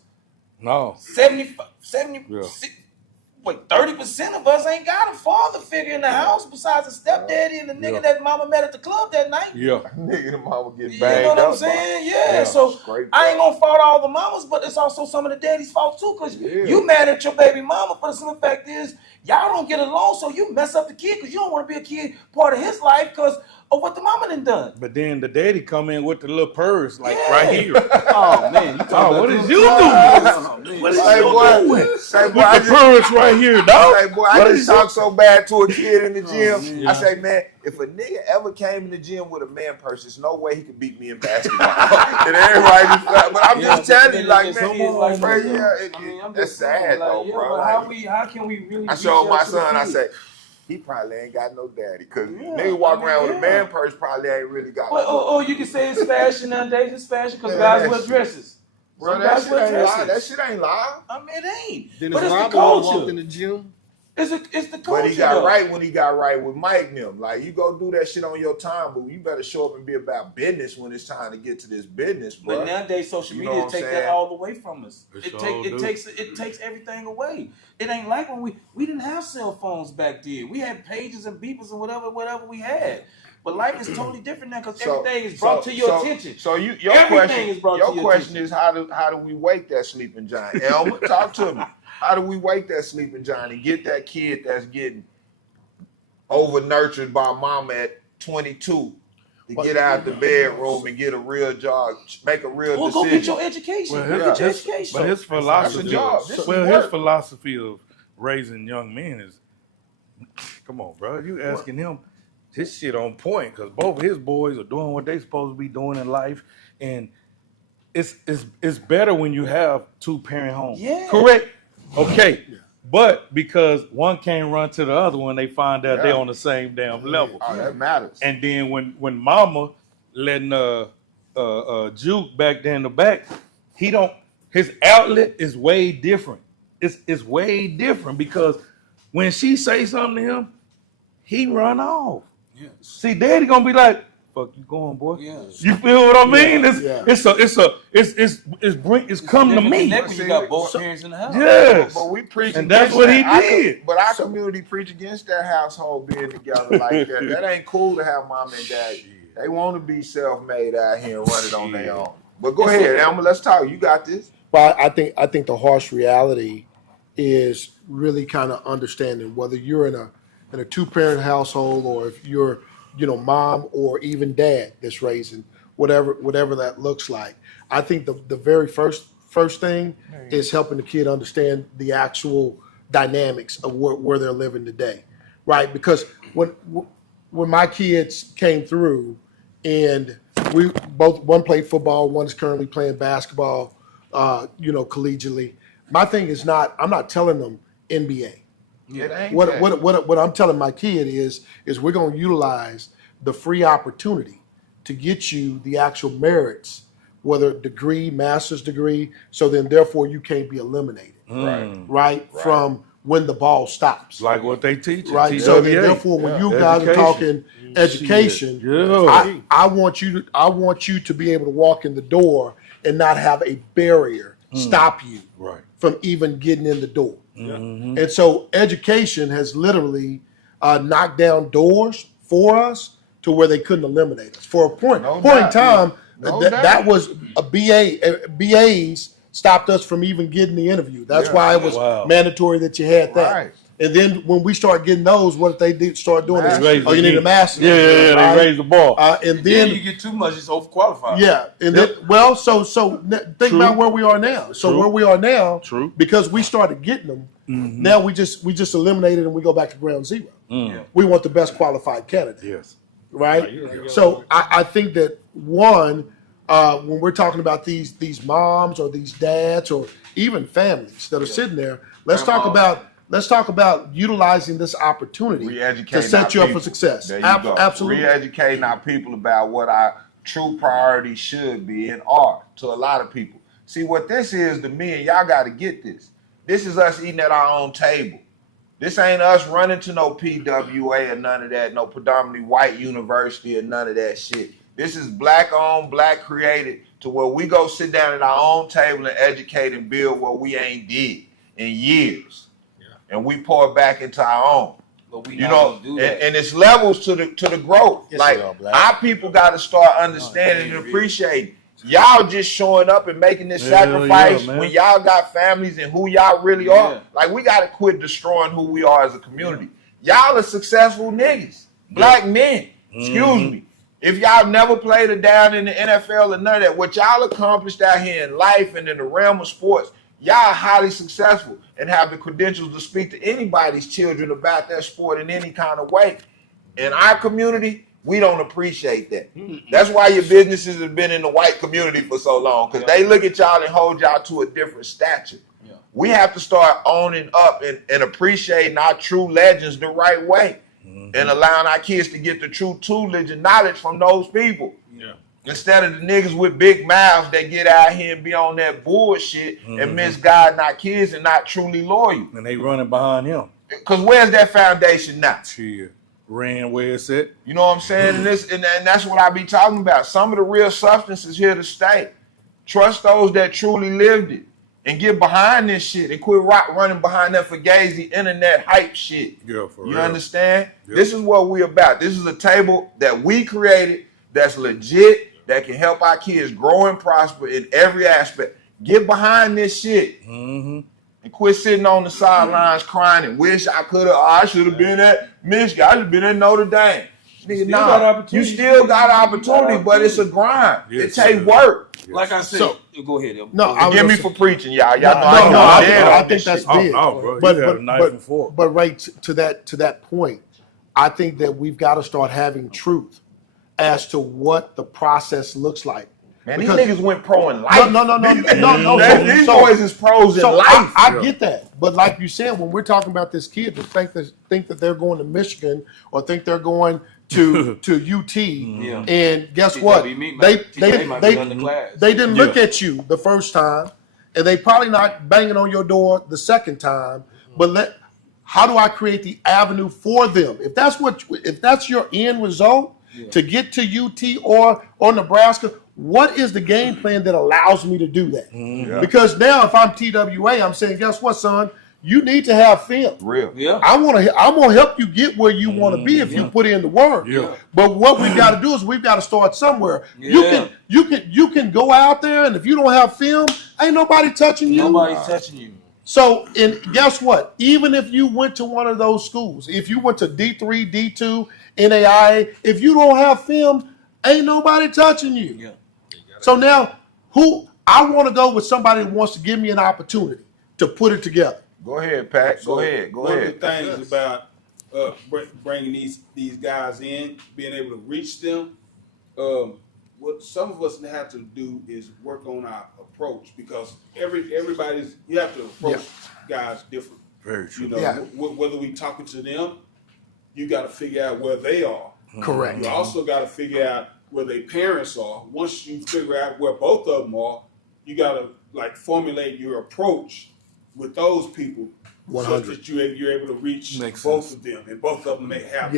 30% of us ain't got a father figure in the house besides a stepdaddy and the nigga that mama met at the club that night. Yeah. Nigga, the mama get You banged know what I'm up, saying? bro. Yeah. So I ain't gonna fault all the mamas, but it's also some of the daddy's fault too, because you mad at your baby mama. But the simple fact is, y'all don't get along, so you mess up the kid because you don't want to be a kid part of his life because of what the mama done. But then the daddy come in with the little purse, like right here. Oh man, what is you doing? What is you doing? Say, boy, with the purse right here, dog. Say, boy, I just talk so bad to a kid in the gym. I say, man, if a nigga ever came in the gym with a man purse, there's no way he could beat me in basketball. And everybody just, but I'm just telling you, like, man, that's sad though, bro. How can we really? I showed my son. I say, he probably ain't got no daddy. Because nigga walk around with a man purse probably ain't really got no you can say it's fashion nowadays. It's fashion because guys wear dresses. Bro, that shit ain't live. That shit ain't live. I mean, it ain't. Then but it's the culture. Walked in the gym. It's the culture. But he got right when he got right with Mike and them. Like, you go do that shit on your time, but you better show up and be about business when it's time to get to this business, bro. But nowadays, social media take that all away from us. It takes everything away. It ain't like when we didn't have cell phones back then. We had pages and beepers and whatever we had. But life is totally different now because everything is brought to your attention. So your question is how do we wake that sleeping giant? Elmer, talk to me. How do we wake that sleeping giant and get that kid that's getting over nurtured by mama at 22 to get out the bedroom and get a real job, make a real decision? Go get your education. Get your education. But his philosophy of raising young men is, come on, bro, you asking him his shit on point because both of his boys are doing what they supposed to be doing in life, and it's better when you have 2-parent homes. Yeah. Correct. Okay, but because one can't run to the other when they find out they're on the same damn level. Oh, that matters. And then when mama letting Juke back there in the back, his outlet is way different. It's way different because when she say something to him, he run off. Yeah. See, daddy gonna be like, fuck you going, boy. Yeah. You feel what I mean? It's come to me. You got both parents in the house. Yes. But we preach, and that's what he did. But our community preach against that household being together like that. That ain't cool to have mom and dad. They want to be self-made out here and run it on their own. But go ahead, Elmer. Let's talk. You got this. But I think the harsh reality is really kind of understanding whether you're in a 2-parent household or if you're mom or even dad that's raising whatever that looks like. I think the very first thing is helping the kid understand the actual dynamics of where they're living today, right? Because when my kids came through and one played football, one is currently playing basketball, collegiately. My thing is I'm not telling them NBA. It ain't what I'm telling my kid is we're going to utilize the free opportunity to get you the actual merits, whether degree, master's degree, so then therefore you can't be eliminated, right? From when the ball stops. Like what they teach. Right. So then therefore when you guys are talking education, I want you to be able to walk in the door and not have a barrier stop you from even getting in the door. And so education has literally knocked down doors for us to where they couldn't eliminate us. For a point in time, that was a BAs stopped us from even getting the interview. That's why it was mandatory that you had that. Right. And then when we start getting those, what they did start doing is, you need a master's. They raise the bar. And then you get too much, it's overqualified. Yeah, and then, well, so think about where we are now. So where we are now, because we started getting them, now we just eliminated and we go back to ground zero. We want the best qualified candidate. Yes. Right? So I think that when we're talking about these moms or these dads or even families that are sitting there, let's talk about utilizing this opportunity to set you up for success. There you go. Absolutely. Re-educating our people about what our true priorities should be and are to a lot of people. See, what this is to me, and y'all got to get this. This is us eating at our own table. This ain't us running to no PWA or none of that, no predominantly white university or none of that shit. This is black owned, black created, to where we go sit down at our own table and educate and build what we ain't did in years. And we pour it back into our own. But we and it's levels to the growth. Yes, like our people got to start understanding and appreciating. Y'all just showing up and making this sacrifice when y'all got families and who y'all really are. Like, we got to quit destroying who we are as a community. Y'all are successful niggas, black men. Excuse me. If y'all never played it down in the NFL or none of that, what y'all accomplished out here in life and in the realm of sports, y'all are highly successful and have the credentials to speak to anybody's children about that sport in any kind of way. In our community, we don't appreciate that. That's why your businesses have been in the white community for so long, because they look at y'all and hold y'all to a different stature. We have to start owning up and appreciating our true legends the right way and allowing our kids to get the true tutelage and knowledge from those people. Instead of the niggas with big mouths that get out here and be on that bullshit and misguiding our kids and not truly loyal. And they running behind him. Because where's that foundation now? Ran where it's at. You know what I'm saying? And that's what I be talking about. Some of the real substance is here to stay. Trust those that truly lived it. And get behind this shit and quit running behind that fugazi internet hype shit. Yeah, for real. You understand? This is what we about. This is a table that we created that's legit, that can help our kids grow and prosper in every aspect. Get behind this shit. And quit sitting on the sidelines crying and wish I could have. I should have been at Michigan. I should have been at Notre Dame. Nigga, you still got opportunity, but it's a grind. It takes work. Like I said, go ahead. Forgive me for preaching, y'all. Y'all know I think that's big. Bro, but right to that point, I think that we've got to start having truth as to what the process looks like. Man, these niggas went pro in life. No. These boys is pros in life. I get that. But like you said, when we're talking about this kid that think that they're going to Michigan or think they're going to UT, and guess what? They didn't look at you the first time, and they probably not banging on your door the second time. But how do I create the avenue for them? If that's your end result to get to UT or Nebraska, what is the game plan that allows me to do that? Because now if I'm TWA, I'm saying, guess what, son? You need to have film. Real. I'm gonna help you get where you want to be if you put in the work. But what we've got to do is we've got to start somewhere. You can go out there, and if you don't have film, ain't nobody touching you. Nobody's touching you. So, and guess what? Even if you went to one of those schools, if you went to D3, D2, NAIA, if you don't have film, ain't nobody touching you. So now, I want to go with somebody who wants to give me an opportunity to put it together. Go ahead, Pat. Go ahead. One of the things about bringing these guys in, being able to reach them, what some of us have to do is work on our approach, because you have to approach guys different. Very true. You know, whether we talking to them, you got to figure out where they are. Correct. You also got to figure out where their parents are. Once you figure out where both of them are, you got to like formulate your approach with those people 100. so that you're able to reach both of them, and both of them may have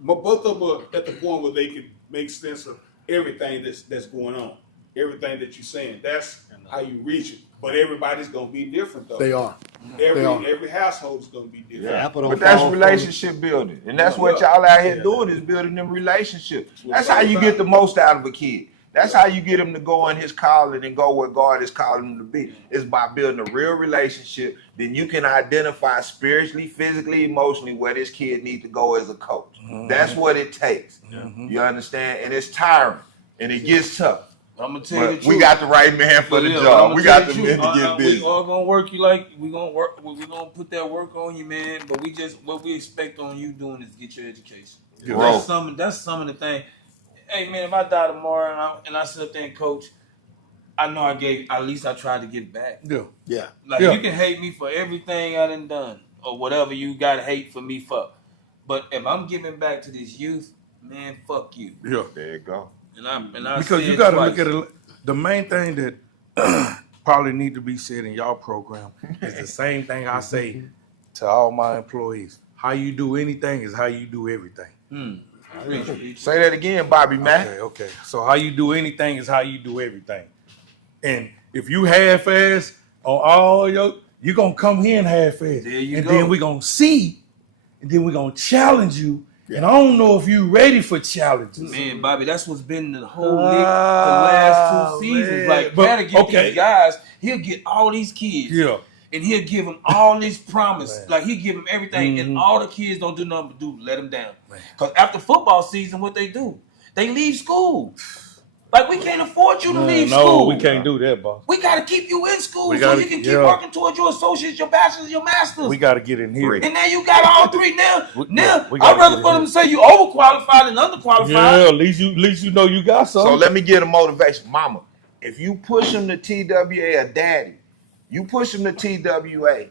both of them are at the point where they can make sense of everything that's going on, everything that you're saying. That's how you reach it. But everybody's gonna be different though. They are. Every household is gonna be different. Yeah. But that's relationship building, and that's what y'all out here doing is building them relationships. That's how you get the most out of a kid. That's how you get him to go in his calling and go where God is calling him to be. Is by building a real relationship. Then you can identify spiritually, physically, emotionally where this kid needs to go as a coach. That's what it takes. You understand? And it's tiring, and it gets tough. I'm gonna tell you the truth. We got the right man for the job. We got the men to get busy. We all gonna work you like we gonna work. We gonna put that work on you, man. But what we expect on you doing is get your education. That's some of the thing. Hey man, if I die tomorrow and I sit up there and coach, I know at least I tried to give back. Yeah. Like you can hate me for everything I done or whatever you got hate for me for, but if I'm giving back to this youth, man, fuck you. Yeah, there you go. And I because you got to look at it. The main thing that probably need to be said in y'all program is the same thing I say to all my employees. How you do anything is how you do everything. Say that again, Bobby, man. Okay. So how you do anything is how you do everything. And if you half-ass on all you're going to come here and half-ass. Then we're going to see, and then we're going to challenge you. And I don't know if you're ready for challenges. Man, Bobby, that's what's been the whole league the last 2 seasons. Man. Like, gotta get these guys. He'll get all these kids. Yeah. And he'll give them all this promise. Like, he'll give them everything. And all the kids don't do nothing but let them down. Because after football season, what they do? They leave school. Like, we can't afford you to leave school. No, we can't do that, boss. We got to keep you in school so you can keep working towards your associates, your bachelor's, your master's. We got to get in here. And now you got all three now. I'd rather for them to say you overqualified than underqualified. Yeah, at least you know you got something. So let me get a motivation. Mama, if you push them to TWA or daddy, you push them to TWA,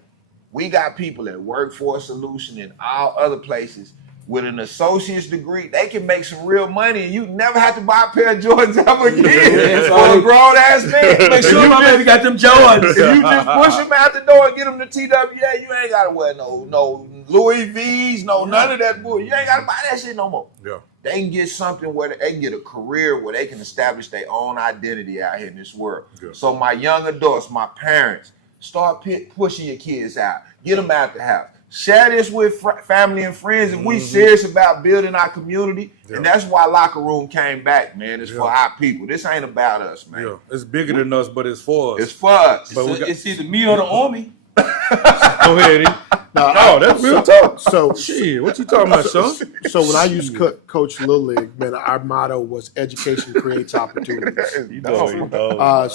we got people at Workforce Solution and all other places with an associate's degree, they can make some real money, and you never have to buy a pair of Jordans ever again for a grown ass man. Make sure my baby got them Jordans. If you just push them out the door and get them to TWA, you ain't gotta wear no Louis V's, none of that bullshit. You ain't gotta buy that shit no more. Yeah. They can get something where they can get a career where they can establish their own identity out here in this world. Yeah. So my young adults, my parents, start pushing your kids out. Get them out the house. Share this with family and friends. If we serious about building our community, and that's why Locker Room came back, man. It's for our people. This ain't about us, man. Yeah. It's bigger than us, but it's for us. It's for us. It's either me or the Army. Go ahead, E. No, that's real talk. So shit, what you talking about, son? So when I used to coach Little League, man, our motto was education creates opportunities.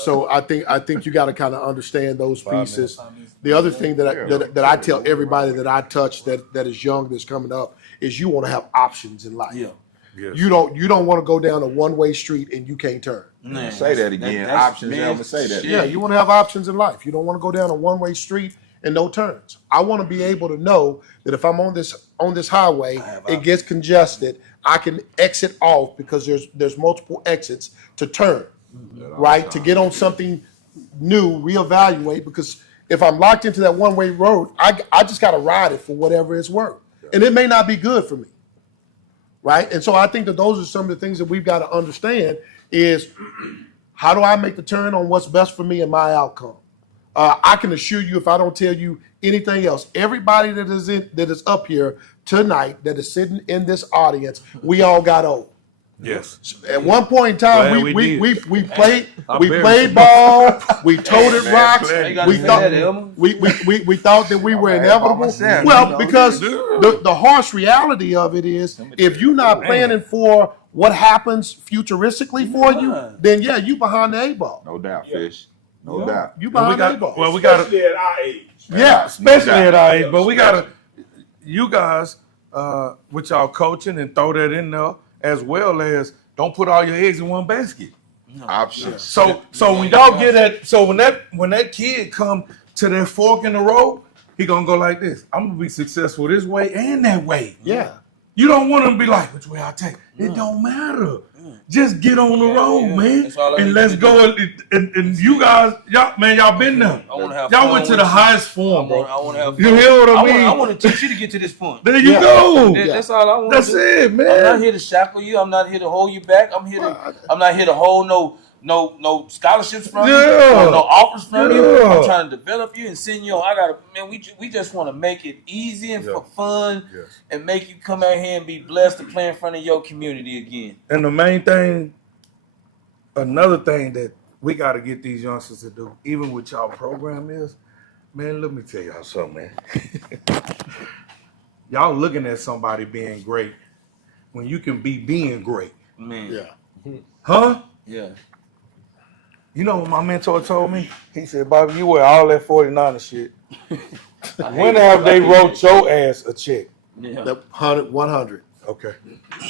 So I think you got to kind of understand those pieces. The other thing that I tell everybody that I touch that is young, that's coming up, is you want to have options in life. Yeah. Yes. You don't want to go down a one-way street and you can't turn. Man, say that again. Options. Never say that. Yeah, you want to have options in life. You don't want to go down a one-way street and no turns. I want to be able to know that if I'm on this highway, it gets congested, I can exit off because there's multiple exits to turn, right? To get on something new, reevaluate, because if I'm locked into that one-way road, I just got to ride it for whatever it's worth. And it may not be good for me, right? And so I think that those are some of the things that we've got to understand is how do I make the turn on what's best for me and my outcome? I can assure you, if I don't tell you anything else, everybody that is up here tonight, that is sitting in this audience, we all got old. Yes. At one point in time, we played ball, we toted rocks, we thought that we were inevitable. Well, because the harsh reality of it is, if you're not planning for what happens futuristically for you, then you behind the 8 ball. No doubt, Fish. No doubt. You behind the 8 ball. Well, we got especially at our age. Yeah, especially at our age. But we got you guys, with y'all coaching and throw that in there, as well as don't put all your eggs in one basket. Options. So when y'all get that, so when that kid come to that fork in the road, he gonna go like this. I'm gonna be successful this way and that way. Yeah. You don't want him to be like, which way I take? It don't matter. Just get on the road, man, and let's go. And you guys, y'all been there. Y'all went to the highest form, bro. I want to have fun. You hear what I mean? I want to teach you to get to this point. There you go. That's all I want. That's it, man. I'm not here to shackle you. I'm not here to hold you back. I'm not here to hold no scholarships from you, or no offers from you. I'm trying to develop you and send you on. We just want to make it easy and for fun and make you come out here and be blessed to play in front of your community again. And the main thing, another thing that we got to get these youngsters to do, even with y'all program is, man, let me tell y'all something, man. Y'all looking at somebody being great when you can be being great. Man. Yeah. Huh? Yeah. You know what my mentor told me? He said, Bobby, you wear all that 49er shit. When have they wrote your ass a check? Yeah. The 100. Okay.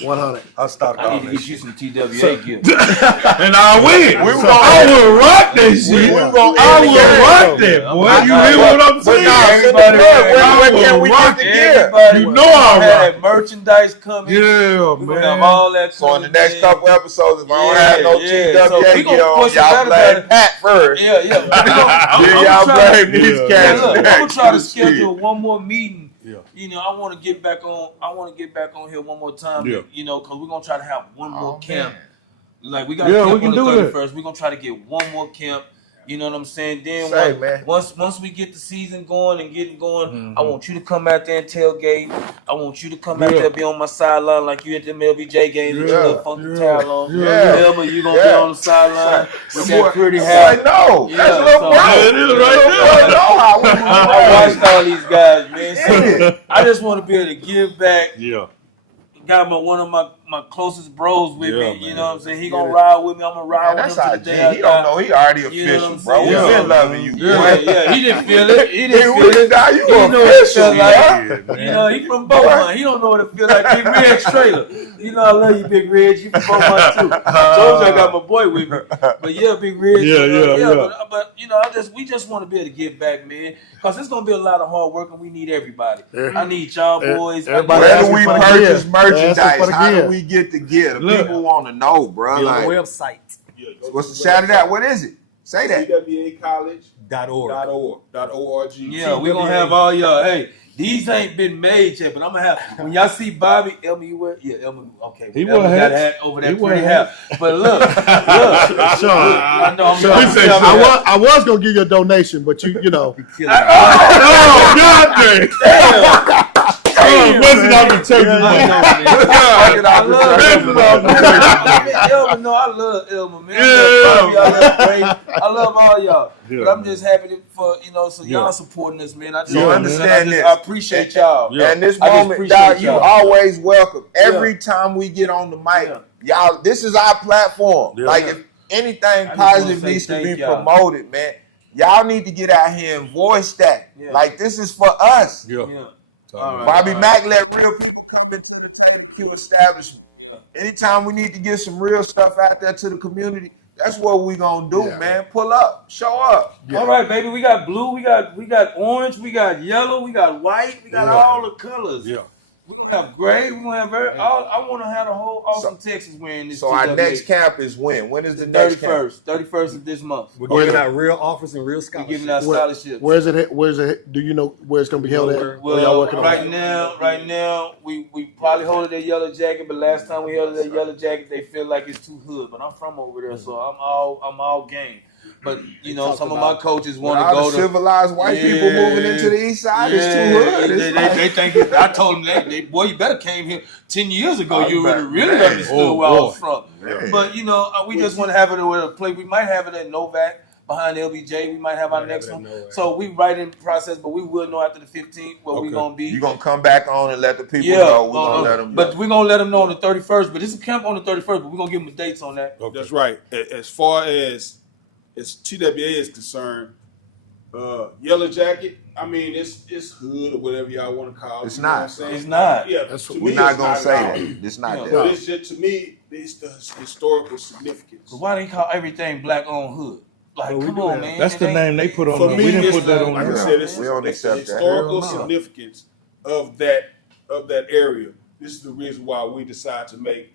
100. I'll stop I calling need to that get you shit. some TWA gift. And I win. I will rock that shit. I will rock that, boy. You hear what I'm saying? When can we get the gear? You know I rock have merchandise coming. Yeah, We're man. gonna have all that So in the coming next in. couple episodes, if I don't have no TWA we gonna gear on, push it y'all better, blame better. Pat first. Yeah. Then y'all blame these cats. Look, I'm gonna try to schedule Shit. one more meeting. Yeah. You know, I want to get back on here one more time. Yeah. You know, because we're gonna try to have one more camp. Man. Like we got Yeah, a camp we can on the do that. 31st. We're gonna try to get one more camp. You know what I'm saying? Then Say, man. once we get the season going and getting going, I want you to come out there and tailgate. I want you to come out there and be on my sideline like you at the LBJ games with your little funky towel on. Yeah. Elma, you gonna be on the sideline with that pretty Boy, hat. no, Yeah, that's little so- bro. Yeah, it is right there. I watched all these guys, man. So I just want to be able to give back. Yeah. Got one of my closest bros with Yeah, me. man. You know what I'm saying? He gonna ride with me. I'm gonna ride Man, with that's him our to G. the day I He don't die. know. He already You know official, what I'm bro. We saying? been loving you, Yeah, boy. yeah. He didn't feel it. He didn't We feel it. now you He know what it official, felt like. yeah. You know, he from Beaumont. He don't know what it feel like. Big Red's trailer. You know, I love you, Big Red. You from Beaumont too. I told you I got my boy with me. But yeah, Big Red. Yeah. But you know, we just want to be able to give back, man. Because it's gonna be a lot of hard work, and we need everybody. I need y'all boys. Everybody Where do asking we for the purchase gear. merchandise? They're asking for the How gear. do we get the gear? The Look. people want to know, bro. Your Like, website. what's the shout it out? What is it? Say that. TWAcollege.org. Yeah, we're gonna have all y'all. Hey, these ain't been made yet, but I'm gonna have when y'all see Bobby, Elma, you wear Elma, okay. He Elma wear got hats. hat over that He wear pretty hat. But look, I know I was gonna give you a donation, but you know. Oh, God dang. Oh, messing up the turkey. Elma, no, I love Elma, man. I love all y'all. But I'm just happy for so y'all supporting us, man. I just understand this. I appreciate y'all. And this I just moment, appreciate dog, you y'all. always welcome. Every time we get on the mic, y'all, this is our platform. Like if anything just positive wanna say needs to be thank y'all. promoted, man, y'all need to get out here and voice that. Yeah. Like this is for us. Yeah. All right, Bobby all right. Mack let real people come into the ABQ establishment. Anytime we need to get some real stuff out there to the community, that's what we gonna do, man. Pull up, show up. All right, baby. We got blue, we got orange, we got yellow, we got white, we got all the colors. Yeah. We're gonna have gray, we're gonna have I wanna have the whole Austin, Texas wearing this. So our TWA. next camp is when? When is the next camp? 31st of this month. We're giving out real offers and real We're scholarships. giving out scholarships. Where's it? Do you know where it's gonna be held at? Or y'all Well, working on right it? now, we probably hold it at Yellow Jacket, but last time we held it at Yellow Jacket, they feel like it's too hood. But I'm from over there, so I'm all game. But some of my coaches want to All go the to civilized white people moving into the east side. It's too hood. It's like- They think I told them they boy, you better came here 10 years ago. You would have really man. understood where I was from. Man. But we just want to have it with a play. We might have it at Novak behind LBJ. We might have our next one. So we right in the process, but we will know after the 15th where we're gonna be. You gonna come back on and let the people know. We're gonna let them know. But we're gonna let them know on the 31st. But it's a camp on the 31st. But we're gonna give them the dates on that. That's right. As far as TWA is concerned, Yellow Jacket, I mean, it's hood or whatever y'all want to call it. It's you know what not. I'm saying? It's not. Yeah, That's to what me, We're not it's gonna at say all. that. It's not Yeah. that. But it's just, to me, it's the historical significance. But why they call everything black on hood? Like, come on, man. That's the name they put on For there. me, We didn't it's put that the- on like I there. said, it's We don't the accept that. historical Hell no. significance of that area. This is the reason why we decided to make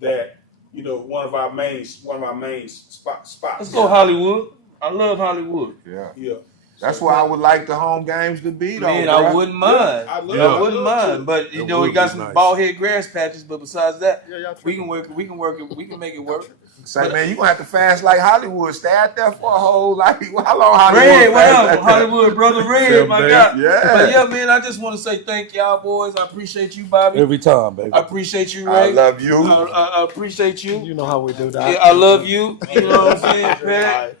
that, one of our main spots. Let's go Hollywood. I love Hollywood. Yeah. Yeah. That's why I would like the home games to be, though. Man, bruh. I wouldn't mind. I love- I I wouldn't love mind. to. But That we would got be some nice. bald head grass patches. But besides that, Yeah, y'all we can work. We can work it. We can make it work. Say, man, you gonna have to fast like Hollywood. Stay out there for a whole how long Hollywood Red, what fast up, like that? Hollywood brother Red, Seven my days. God. Yeah. But yeah, man, I just want to say thank y'all, boys. I appreciate you, Bobby. Every time, baby. I appreciate you, I Ray. love you. I appreciate you. You know how we do that. Yeah, I love you. You know what I'm saying, Pat?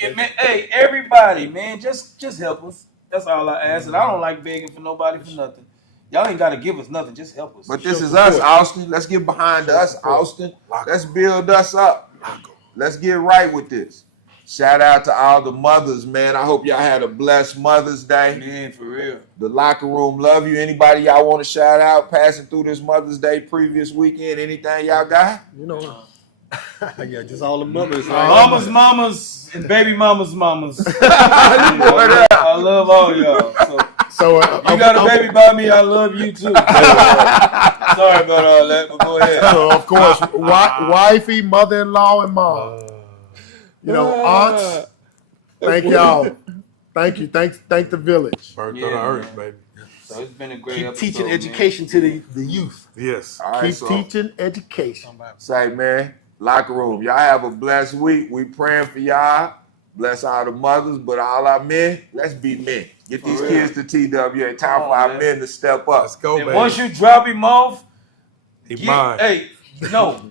Yeah, man, hey, everybody, man, just help us. That's all I ask. And I don't like begging for nobody for nothing. Y'all ain't got to give us nothing. Just help us. But this is us, Austin. Let's get behind us, Austin. Let's build us up. Let's get right with this. Shout out to all the mothers, man. I hope y'all had a blessed Mother's Day. Man, for real. The locker room love you. Anybody y'all want to shout out passing through this Mother's Day previous weekend? Anything y'all got? You know, Yeah, just all the mothers. Mamas, and baby mamas. I love all y'all. So you got a baby by me, I love you too. Sorry about all that, but go ahead. So of course, wifey, mother-in-law, and mom. Aunts. Thank y'all. Thank you. Thank the village. Birth Yeah, of the man. earth, baby. So it's been a great Keep episode, teaching man. education to the youth. Yes. All right, Keep so teaching education. say, man, locker room. Y'all have a blessed week. We praying for y'all. Bless all the mothers, but all our men, let's be men. Get these kids to TWA. Time for our men to step up. Let's go, And baby. once you drop him off, He mine.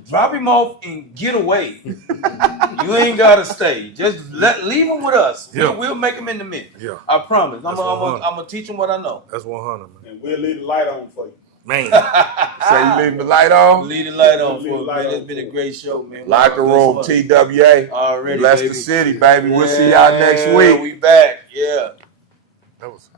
drop him off and get away. You ain't gotta stay. Just leave him with us. Yeah. We'll make him in the mid. Yeah. I promise. I'm That's 100. gonna teach him what I know. That's 100, man. And we'll leave the light on for you. Man. Say you leaving the light on. Leave the light on Leave for the us, light man. on It's been a for great show, man. Locker room TWA. Already, Bless baby. the city, baby. We'll see y'all next week. We back. Yeah. That was